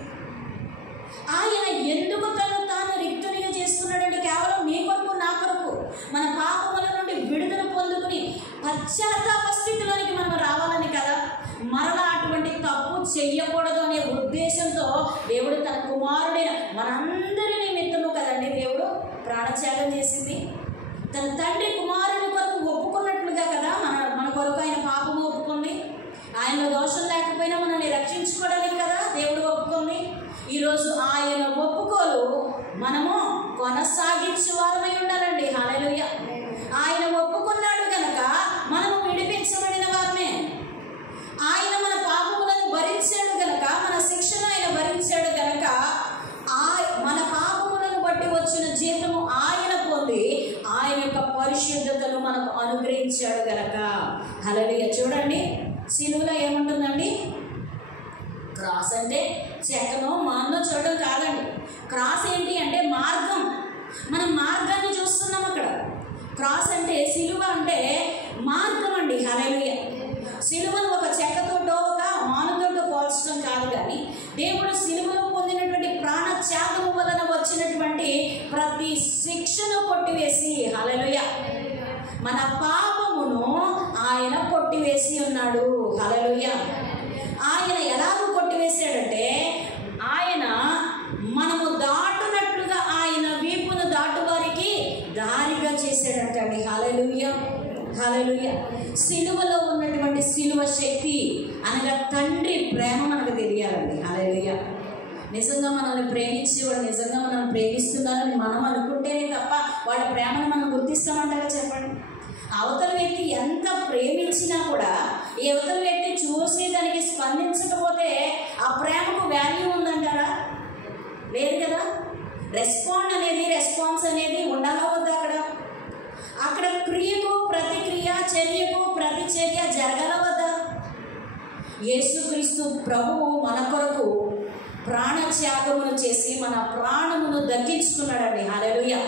ఆయన ఎందుకు తను తాను రిక్తునిగా చేసుకున్నాడంటే కేవలం మీ కొరకు నా కొరకు మన పాపముల నుండి విడుదల పొందుకుని పశ్చాత్తాప స్థితిలోనికి మనం రావాలని కదా. మరలా అటువంటి తప్పు చెయ్యకూడదు అనే ఉద్దేశంతో దేవుడు తన కుమారుడైన మనందరి నిమిత్తము కదండి దేవుడు ప్రాణత్యాగం చేసింది. తన తండ్రి కుమారుని కొరకు ఒప్పుకున్నట్లుగా కదా మన కొరకు ఆయన పాపము ఒప్పుకుంది. ఆయనలో దోషం లేకపోయినా మనల్ని రక్షించుకోవడానికి కదా దేవుడు ఒప్పుకుంది. ఈరోజు ఆయన ఒప్పుకోలు మనము కొనసాగించే వారమై ఉండాలండి. హల్లెలూయా. ఆయన ఒప్పుకున్నాడు కనుక మనము విడిపించబడిన వారమే. ఆయన మన పాపములను భరించాడు కనుక, మన శిక్షను ఆయన భరించాడు కనుక, మన పాపములను బట్టి వచ్చిన జీతము ఆయన పొంది ఆయన యొక్క పరిశుద్ధతను మనకు అనుగ్రహించాడు కనుక. హల్లెలూయా. చూడండి, సిలువలో ఏముంటుందండి? క్రాస్ అంటే చెక్కనో మానో చూడడం కాదండి. క్రాస్ ఏంటి అంటే మార్గం. మనం మార్గాన్ని చూస్తున్నాం అక్కడ. క్రాస్ అంటే సిలువ అంటే మార్గం అండి. హల్లెలూయా. సిలువను ఒక చెక్కతోటో ఒక మానుతోటో పోల్చడం కాదు, కానీ దేవుడు సిలువలో పొందినటువంటి ప్రాణ త్యాగము వలన వచ్చినటువంటి ప్రతి శిక్షను కొట్టివేసి, హల్లెలూయా, మన పాపమును ఆయన కొట్టివేసి ఉన్నాడు. హల్లెలూయా. ఆయన ఎలాగో కొట్టివేశాడంటే, ఆయన మనము దాటునట్లుగా ఆయన వీపును దాటు వారికి దారిగా చేశాడంటండి. హల్లెలూయా. హల్లెలూయా. సిలువలో ఉన్నటువంటి సిలువ శక్తి అనగా తండ్రి ప్రేమ మనకు తెలియాలండి. హల్లెలూయా. నిజంగా మనల్ని ప్రేమించేవాడు నిజంగా మనల్ని ప్రేమిస్తున్నారని మనం అనుకుంటేనే తప్ప వాడి ప్రేమను మనం గుర్తిస్తామంటారా చెప్పండి? అవతల వ్యక్తి ఎంత ప్రేమించినా కూడా ఈ అవతల వ్యక్తి చూసి దానికి స్పందించకపోతే ఆ ప్రేమకు వాల్యూ ఉందంటారా? లేదు కదా. రెస్పాన్స్ అనేది ఉండాలా వద్దా? అక్కడ క్రియకు ప్రతిక్రియ, చర్యకు ప్రతిచర్య జరగాల వద్దా? యేసుక్రీస్తు ప్రభువు మన కొరకు ప్రాణత్యాగమును చేసి మన ప్రాణమును దక్కించుకున్నాడండి. హల్లెలూయా.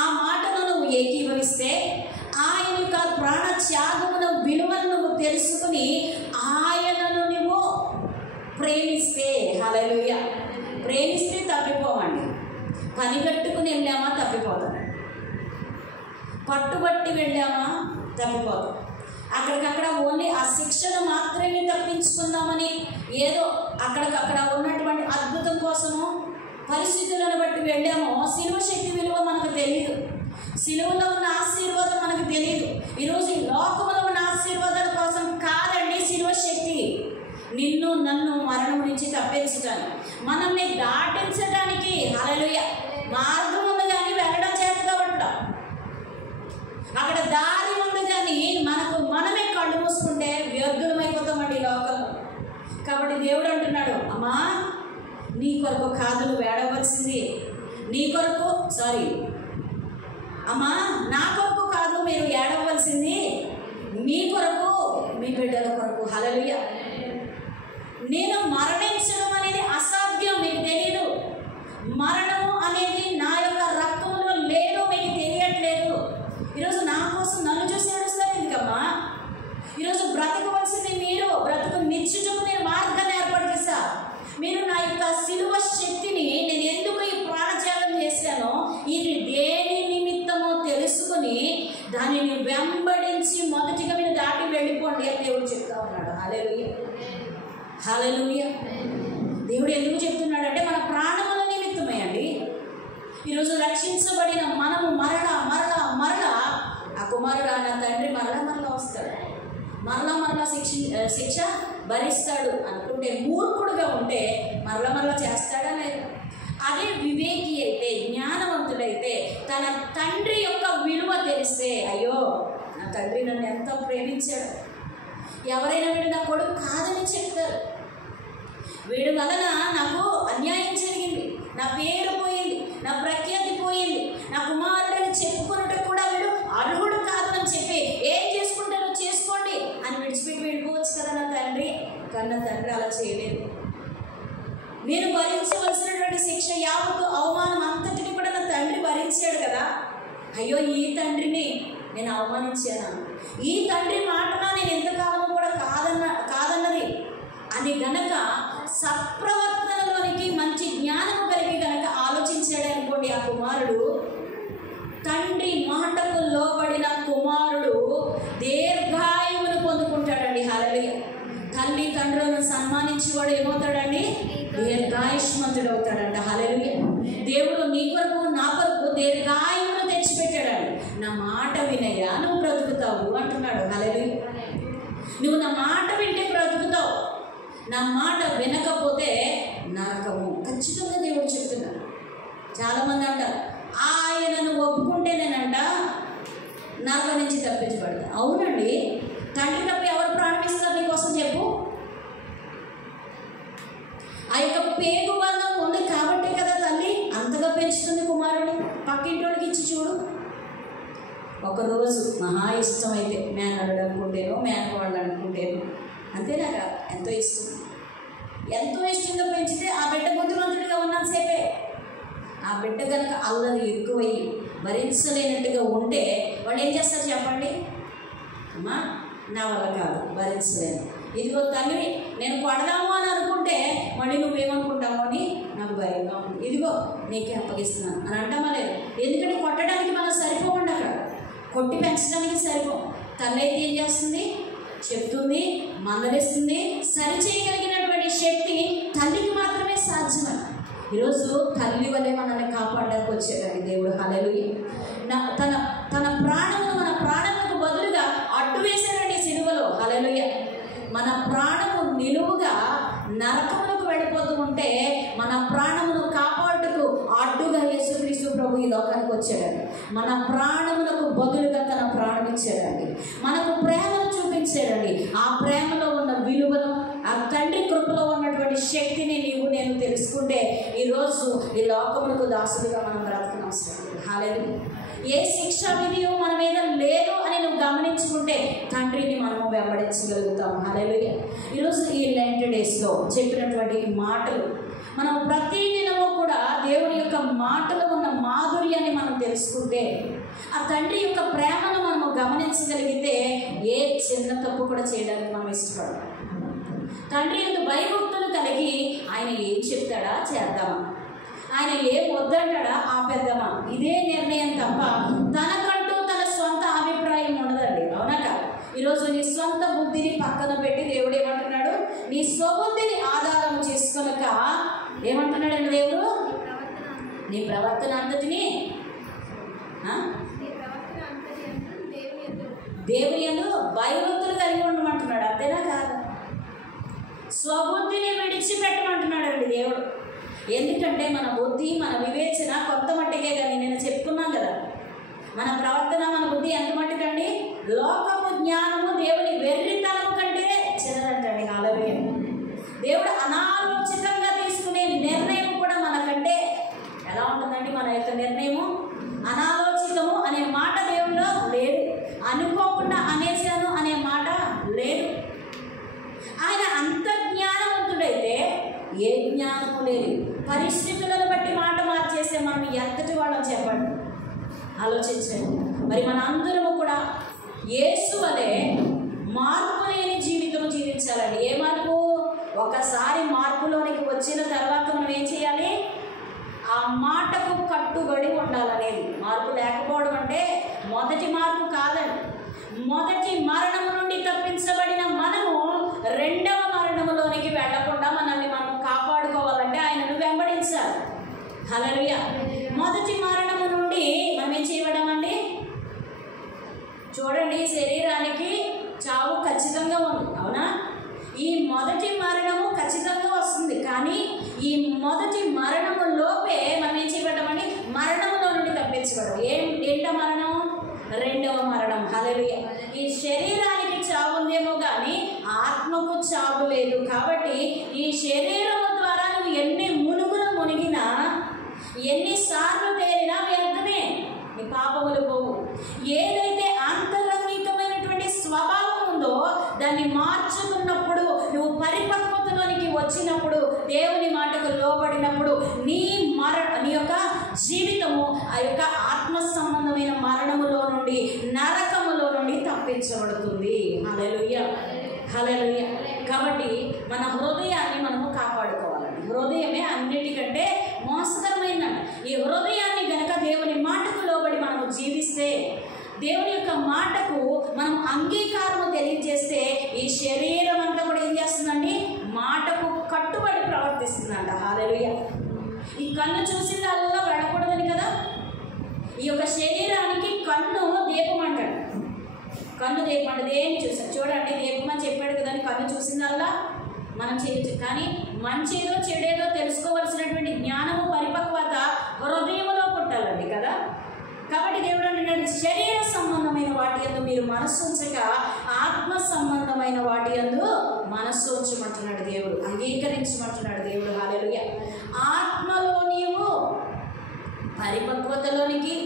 ఆ మాటను నువ్వు ఏకీభవిస్తే, ఆయన యొక్క ప్రాణత్యాగమున విలువను నువ్వు తెలుసుకుని ఆయనను నువ్వు ప్రేమిస్తే, హల్లెలూయా, ప్రేమిస్తే తప్పిపోవండి. పని కట్టుకుని వెళ్ళామా తప్పిపోతాం, పట్టుబట్టి వెళ్ళామా తప్పిపోతాం. అక్కడికక్కడ ఓన్లీ ఆ శిక్షను మాత్రమే తప్పించుకుందామని ఏదో అక్కడికక్కడ ఉన్నటువంటి అద్భుతం కోసము పరిస్థితులను బట్టి వెళ్ళామో సిలువ శక్తి విలువ మనకు తెలియదు. సిలువలో ఉన్న ఆశీర్వాదం మనకు తెలియదు. ఈరోజు ఈ లోకంలో ఉన్న ఆశీర్వాదాల కోసం కాదండి సిలువ శక్తి. నిన్ను నన్ను మరణం నుంచి తప్పించడానికి, మనల్ని దాటించడానికి. హల్లెలూయా. మార్గం ఉంది కానీ వెళ్ళడం చేత కావట్లా. అక్కడ దారి ఉంది కానీ మనమే కళ్ళు మూసుకుంటే వ్యర్థులమైపోతామండి ఈ లోకంలో. కాబట్టి దేవుడు అంటున్నాడు, అమ్మా నీ కొరకు కాదు నువ్వు ఏడవలసింది, అమ్మా నా కొరకు కాదు మీరు ఏడవలసింది, మీ కొరకు, మీ బిడ్డల కొరకు. హల్లెలూయా. నేను మరణించడం అనేది అసాధ్యం, మీకు తెలియదు. మరణము అనేది నా యొక్క రక్తంలో లేదు, మీకు తెలియట్లేదు. ఈరోజు నా కోసం నన్ను చూసి ఏడుస్తారు ఎందుకమ్మా? ఈరోజు బ్రతకవలసింది మీరు, బ్రతుకు నిచ్చుటకు నేను మార్గాన్ని ఏర్పాటు చేశా. మీరు నా యొక్క సిలువ శక్తిని నేను ఎందుకు ఈ ప్రాణత్యాగం చేశానో, ఇది దేని నిమిత్తమో తెలుసుకుని దానిని వెంబడించి మొదటిగా మీరు దాటి వెళ్ళిపోండి అని దేవుడు చెప్తా ఉన్నాడు. హల్లెలూయా. హల్లెలూయా. దేవుడు ఎందుకు చెప్తున్నాడంటే మన ప్రాణముల నిమిత్తమే అండి. ఈరోజు రక్షించబడిన మనము మరలా ఆ కుమారుడు నా తండ్రి మరలా వస్తాడు. మరలా శిక్ష భరిస్తాడు అనుకుంటే, మూర్ఖుడుగా ఉంటే మరలా చేస్తాడా లేదా? అదే వివేకి అయితే, జ్ఞానవంతుడైతే, తన తండ్రి యొక్క విలువ తెలిస్తే, అయ్యో నా తండ్రి నన్ను ఎంత ప్రేమించాడు, ఎవరైనా వీడు నా కొడుకు కాదని చెప్తారు, వీడు వలన నాకు అన్యాయం జరిగింది, నా పేరు పోయింది, నా ప్రఖ్యాతి పోయింది, నా కుమారుడని చెప్పుకున్నట్టు కూడా వీడు అర్హుడు కాదు అని చెప్పి ఏం చేసుకుంటారో చేసుకోండి అని విడిచిపెట్టి వెళ్ళిపోవచ్చు కదా నా తండ్రి. కానీ నా తండ్రి అలా చేయలేదు. నేను భరించవలసినటువంటి శిక్ష యావత్తు, అవమానం అంతటిని కూడా నా తండ్రి భరించాడు కదా. అయ్యో ఈ తండ్రిని నేను అవమానించాను, ఈ తండ్రి మాటన నేను ఎంతకాలం కూడా కాదన్నది అని గనక సత్ప్రవర్తనలోనికి మంచి జ్ఞానము కలిగి గనక ఆలోచించాడు అనుకోండి, ఆ కుమారుడు, తండ్రి మాటకు లోబడిన కుమారుడు దీర్ఘాయువును పొందుకుంటాడండి. హల్లెలూయా. తల్లి తండ్రులను సన్మానించేవాడు ఏమవుతాడండి? దీర్ఘాయుష్మంతుడు అవుతాడంట. హల్లెలూయా. దేవుడు నీ కొరకు నా కొరకు దీర్ఘాయువును తెచ్చిపెట్టాడండి. నా మాట వినయ్యా నువ్వు బ్రతుకుతావు అంటున్నాడు. హల్లెలూయా. నువ్వు నా మాట వింటే బ్రతుకుతావు, నా మాట వినకపోతే నరకము. ఖచ్చితంగా దేవుడు చెప్తున్నాడు. చాలామంది అంటారు ఆయనను ఒప్పుకుంటేనేనంట నరకం నుంచి తప్పించబడతా. అవునండి, తండ్రి తప్ప ఎవరు ప్రారంభిస్తారు నీకోసం చెప్పు? ఆ యొక్క పేగు బంధం ఉంది కాబట్టి కదా తల్లి అంతగా పెంచుతుంది కుమారుని. పక్కింటోడికి ఇచ్చి చూడు. ఒకరోజు మహా ఇష్టమైతే మేనల్లుడు అనుకుంటేనో మేనకోళ్ళు అనుకుంటేనో, అంతేనాగా ఎంతో ఇష్టం, ఎంతో ఇష్టంగా పెంచితే ఆ బిడ్డ బుద్ధిమంతుడిగా ఉన్నంతసేపే. ఆ బిడ్డ కనుక అల్లరి ఎక్కువయ్యి భరించలేనట్టుగా ఉంటే వాళ్ళు ఏం చేస్తారు చెప్పండి? అమ్మా నా వల్ల కాదు, భరించలేను, ఇదిగో తల్లి నేను కొడదాము అని అనుకుంటే మళ్ళీ నువ్వేమనుకుంటావు అని నాకు భయంగా ఉంది, ఇదిగో నీకే అప్పగిస్తున్నాను అని అంటామా లేదు? ఎందుకంటే కొట్టడానికి మనం సరిపోకుండా, అక్కడ కొట్టి పెంచడానికి సరిపో. తల్లి అయితే ఏం చేస్తుంది? చెప్తుంది, మందలిస్తుంది. సరి చేయగలిగినటువంటి శక్తి తల్లికి మాత్రమే సాధ్యమని ఈరోజు తల్లి వల్లే మనల్ని కాపాడడానికి వచ్చాడండి దేవుడు. హల్లెలూయా. తన ప్రాణమును మన ప్రాణములకు బదులుగా అడ్డు వేశాడండి సిలువలో. హల్లెలూయా. మన ప్రాణము నిలువుగా నరకములకు వెళ్ళిపోతూ ఉంటే మన ప్రాణమును కాపాడుటకు అడ్డుగా యేసుక్రీస్తు ప్రభు ఈ లోకానికి వచ్చాడండి. మన ప్రాణములకు బదులుగా తన ప్రాణం ఇచ్చాడండి. మనకు ప్రేమను చూపించాడండి. ఆ ప్రేమలో ఉన్న విలువను, ఆ తండ్రి కృపలో ఉన్నటువంటి శక్తిని నీవు నేను తెలుసుకుంటే ఈరోజు ఈ లోకములకు దాసులుగా మనం బ్రతకడం అవసరం. హల్లెలూయా. ఏ శిక్ష విధియో మన మీద లేదు అని నువ్వు గమనించుకుంటే తండ్రిని మనము వెంబడించగలుగుతాం. హల్లెలూయా. ఈరోజు ఈ లెంట్ డేస్లో చెప్పినటువంటి మాటలు మనం ప్రతిదినము కూడా దేవుని యొక్క మాటలో ఉన్న మాధుర్యాన్ని మనం తెలుసుకుంటే, ఆ తండ్రి యొక్క ప్రేమను మనము గమనించగలిగితే ఏ చిన్న తప్పు కూడా చేయడానికి మనం ఇష్టపడతాం. తండ్రి యొక్క భయభక్తులు కలిగి ఆయన ఏం చెప్తాడా చేద్దామా, ఆయన ఏం వద్దంటాడా ఆపేద్దామా, ఇదే నిర్ణయం తప్ప తనకంటూ తన స్వంత అభిప్రాయం ఉండదండి. అవునా కాదు? ఈరోజు నీ స్వంత బుద్ధిని పక్కన పెట్టి దేవుడు ఏమంటున్నాడు? నీ స్వబుద్ధిని ఆధారం చేసుకొనక ఏమంటున్నాడండి దేవుడు? నీ ప్రవర్తన అంతటిని దేవుని యందు భయభక్తులు కలిగి ఉండమంటున్నాడు. అంతేనా కాదు? స్వబుద్ధిని విడిచిపెట్టమంటున్నాడు అండి దేవుడు. ఎందుకంటే మన బుద్ధి, మన వివేచన కొత్త మట్టికే కానీ నేను చెప్పుకున్నాను కదా, మన ప్రవర్తన, మన బుద్ధి ఎంత మట్టుకండి? లోకము జ్ఞానము దేవుని వెర్రితనము కంటే చిన్నదంటండి. హల్లెలూయా. దేవుడు అనాలోచితంగా తీసుకునే నిర్ణయం కూడా మనకంటే ఎలా ఉంటుందండి? మన యొక్క నిర్ణయము అనాలోచితము అనే మాట దేవుడిలో లేదు. అనుకోకుండా అనేసాను అనే మాట లేదు. ఆయన అంత జ్ఞానవంతుడైతే ఏ జ్ఞానము లేదు. పరిస్థితులను బట్టి మాట మార్చేస్తే మనం ఎంతటి వాళ్ళని చెప్పండి, ఆలోచించండి. మరి మన అందరము కూడా యేసు వలె మార్పు లేని జీవితం జీవించాలండి. ఏ మార్పు? ఒకసారి మార్పులోనికి వచ్చిన తర్వాత మనం ఏం చేయాలి? ఆ మాటకు కట్టుబడి ఉండాలనేది. మార్పు లేకపోవడం అంటే మొదటి మార్పు కాదండి. మొదటి మరణము నుండి తప్పించబడిన మనము రెండవ మరణములోనికి వెళ్లకుండా మనల్ని మనం కాపాడుకోవాలంటే ఆయనను వెంబడించాలి. హల్లెలూయా. మొదటి మరణము నుండి మనం ఏం చేయబడమండి? చూడండి, శరీరానికి చావు ఖచ్చితంగా ఉంది, అవునా? ఈ మొదటి మరణము ఖచ్చితంగా వస్తుంది. కానీ ఈ మొదటి మరణము లోపే మనం ఏం చేయబడ్డామండి? మరణములో నుండి తప్పించబడం. ఏంట మరణం? రెండవ మరణం. హల్లెలూయా. ఈ శరీరానికి చావు ఉందేమో కానీ ఆత్మకు చావు లేదు. కాబట్టి ఈ శరీరము ద్వారా నువ్వు ఎన్ని మునుగులు మునిగినా, ఎన్నిసార్లు తేలినా వ్యర్థమే, నీ పాపములు పోవు. ఏదైతే అంతరంగికమైనటువంటి స్వభావం ఉందో దాన్ని మార్చుకున్నప్పుడు, నువ్వు పరిపక్వతలోనికి వచ్చినప్పుడు, దేవుని మాటకు లోబడినప్పుడు నీ యొక్క జీవితము ఆ యొక్క ఆత్మ సంబంధమైన మరణములో నుండి, నరకములో నుండి తప్పించబడుతుంది. హల్లెలూయా, హల్లెలూయా. కాబట్టి మన హృదయాన్ని మనము కాపాడుకోవాలండి. హృదయమే అన్నిటికంటే మోసకరమైందండి. ఈ హృదయాన్ని గనక దేవుని మాటకు లోబడి మనము జీవిస్తే, దేవుని యొక్క మాటకు మనం అంగీకారము తెలియజేస్తే, ఈ శరీరం అంతా కూడా ఏం చేస్తుందండి? మాటకు కట్టుబడి ప్రవర్తిస్తుందంట. హల్లెలూయా. ఈ కన్ను చూసిందల్లా వెళ్ళకూడదని కదా, ఈ యొక్క శరీరానికి కన్ను దీపం అంటాడు. కన్ను దీపం అంటే దేన్ని చూసాడు? చూడండి, దీపం అని చెప్పాడు కదా, కన్ను చూసిందల్లా మనం చేయొచ్చు. కానీ మంచిదో చెడేదో తెలుసుకోవలసినటువంటి జ్ఞానము, పరిపక్వత హృదయంలో పుట్టాలండి కదా. కాబట్టి దేవుడు అంటున్నాడు, శరీర సంబంధమైన వాటి యందు మీరు మనస్సు ఉంచక ఆత్మ సంబంధమైన వాటి యందు మనస్సు ఉంచమంటున్నాడు దేవుడు, అంగీకరించమంటున్నాడు దేవుడు. హల్లెలూయా. ఆత్మలో నీవు పరిపక్వతలోనికి,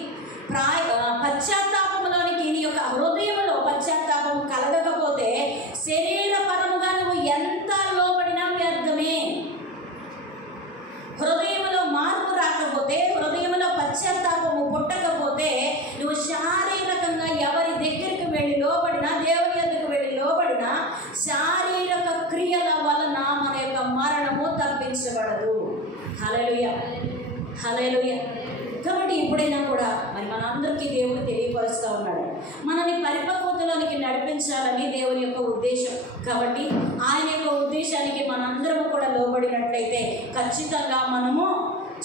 పశ్చాత్తాపంలోనికి, నీ యొక్క హృదయంలో పశ్చాత్తాపం కలగకపోతే శరీరపరముగా నువ్వు ఎంత లోబడినా వ్యర్థమే. హృదయంలో మార్పు రాకపోతే, హృదయంలో పశ్చాత్తాపము పుట్టకపోతే, నువ్వు శారీరకంగా ఎవరి దగ్గరికి వెళ్ళి లోబడినా, దేవుని యొద్దకు వెళ్ళి లోబడినా, శారీరక క్రియల వలన మన యొక్క మరణము తప్పించబడదు. హల్లెలూయా, హల్లెలూయా. కాబట్టి ఇప్పుడైనా కూడా మరి మనందరికీ దేవుడు తెలియపరుస్తూ ఉన్నాడు, మనల్ని పరిపక్వతలోనికి నడిపించాలని దేవుని యొక్క ఉద్దేశం. కాబట్టి ఆయన యొక్క ఉద్దేశానికి మనందరము కూడా లోబడినట్లయితే ఖచ్చితంగా మనము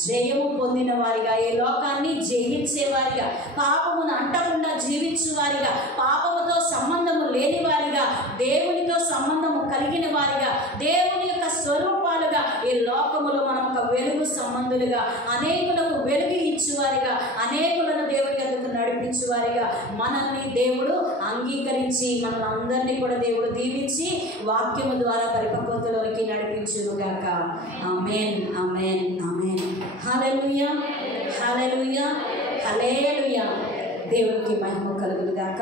జయము పొందిన వారిగా, ఈ లోకాన్ని జయించేవారిగా, పాపమును అంటకుండా జీవించేవారిగా, పాపముతో సంబంధము లేని వారిగా, దేవునితో సంబంధము కలిగిన వారిగా, దేవుని యొక్క స్వరూపాలుగా ఈ లోకములో మనం ఒక వెలుగు సంబంధులుగా, అనేకులకు వెలుగు ఇచ్చేవారిగా, అనేకులను దేవుని యొద్దకు నడిపించేవారిగా మనల్ని దేవుడు అంగీకరించి మనల్ని అందరినీ కూడా దేవుడు దీవించి వాక్యము ద్వారా పరిపక్వతలోనికి నడిపించునుగాక. ఆమేన్, ఆమేన్, ఆమేన్. హల్లెలూయా, హల్లెలూయా, హల్లెలూయా. దేవునికి మహిమ కలుగునుగాక.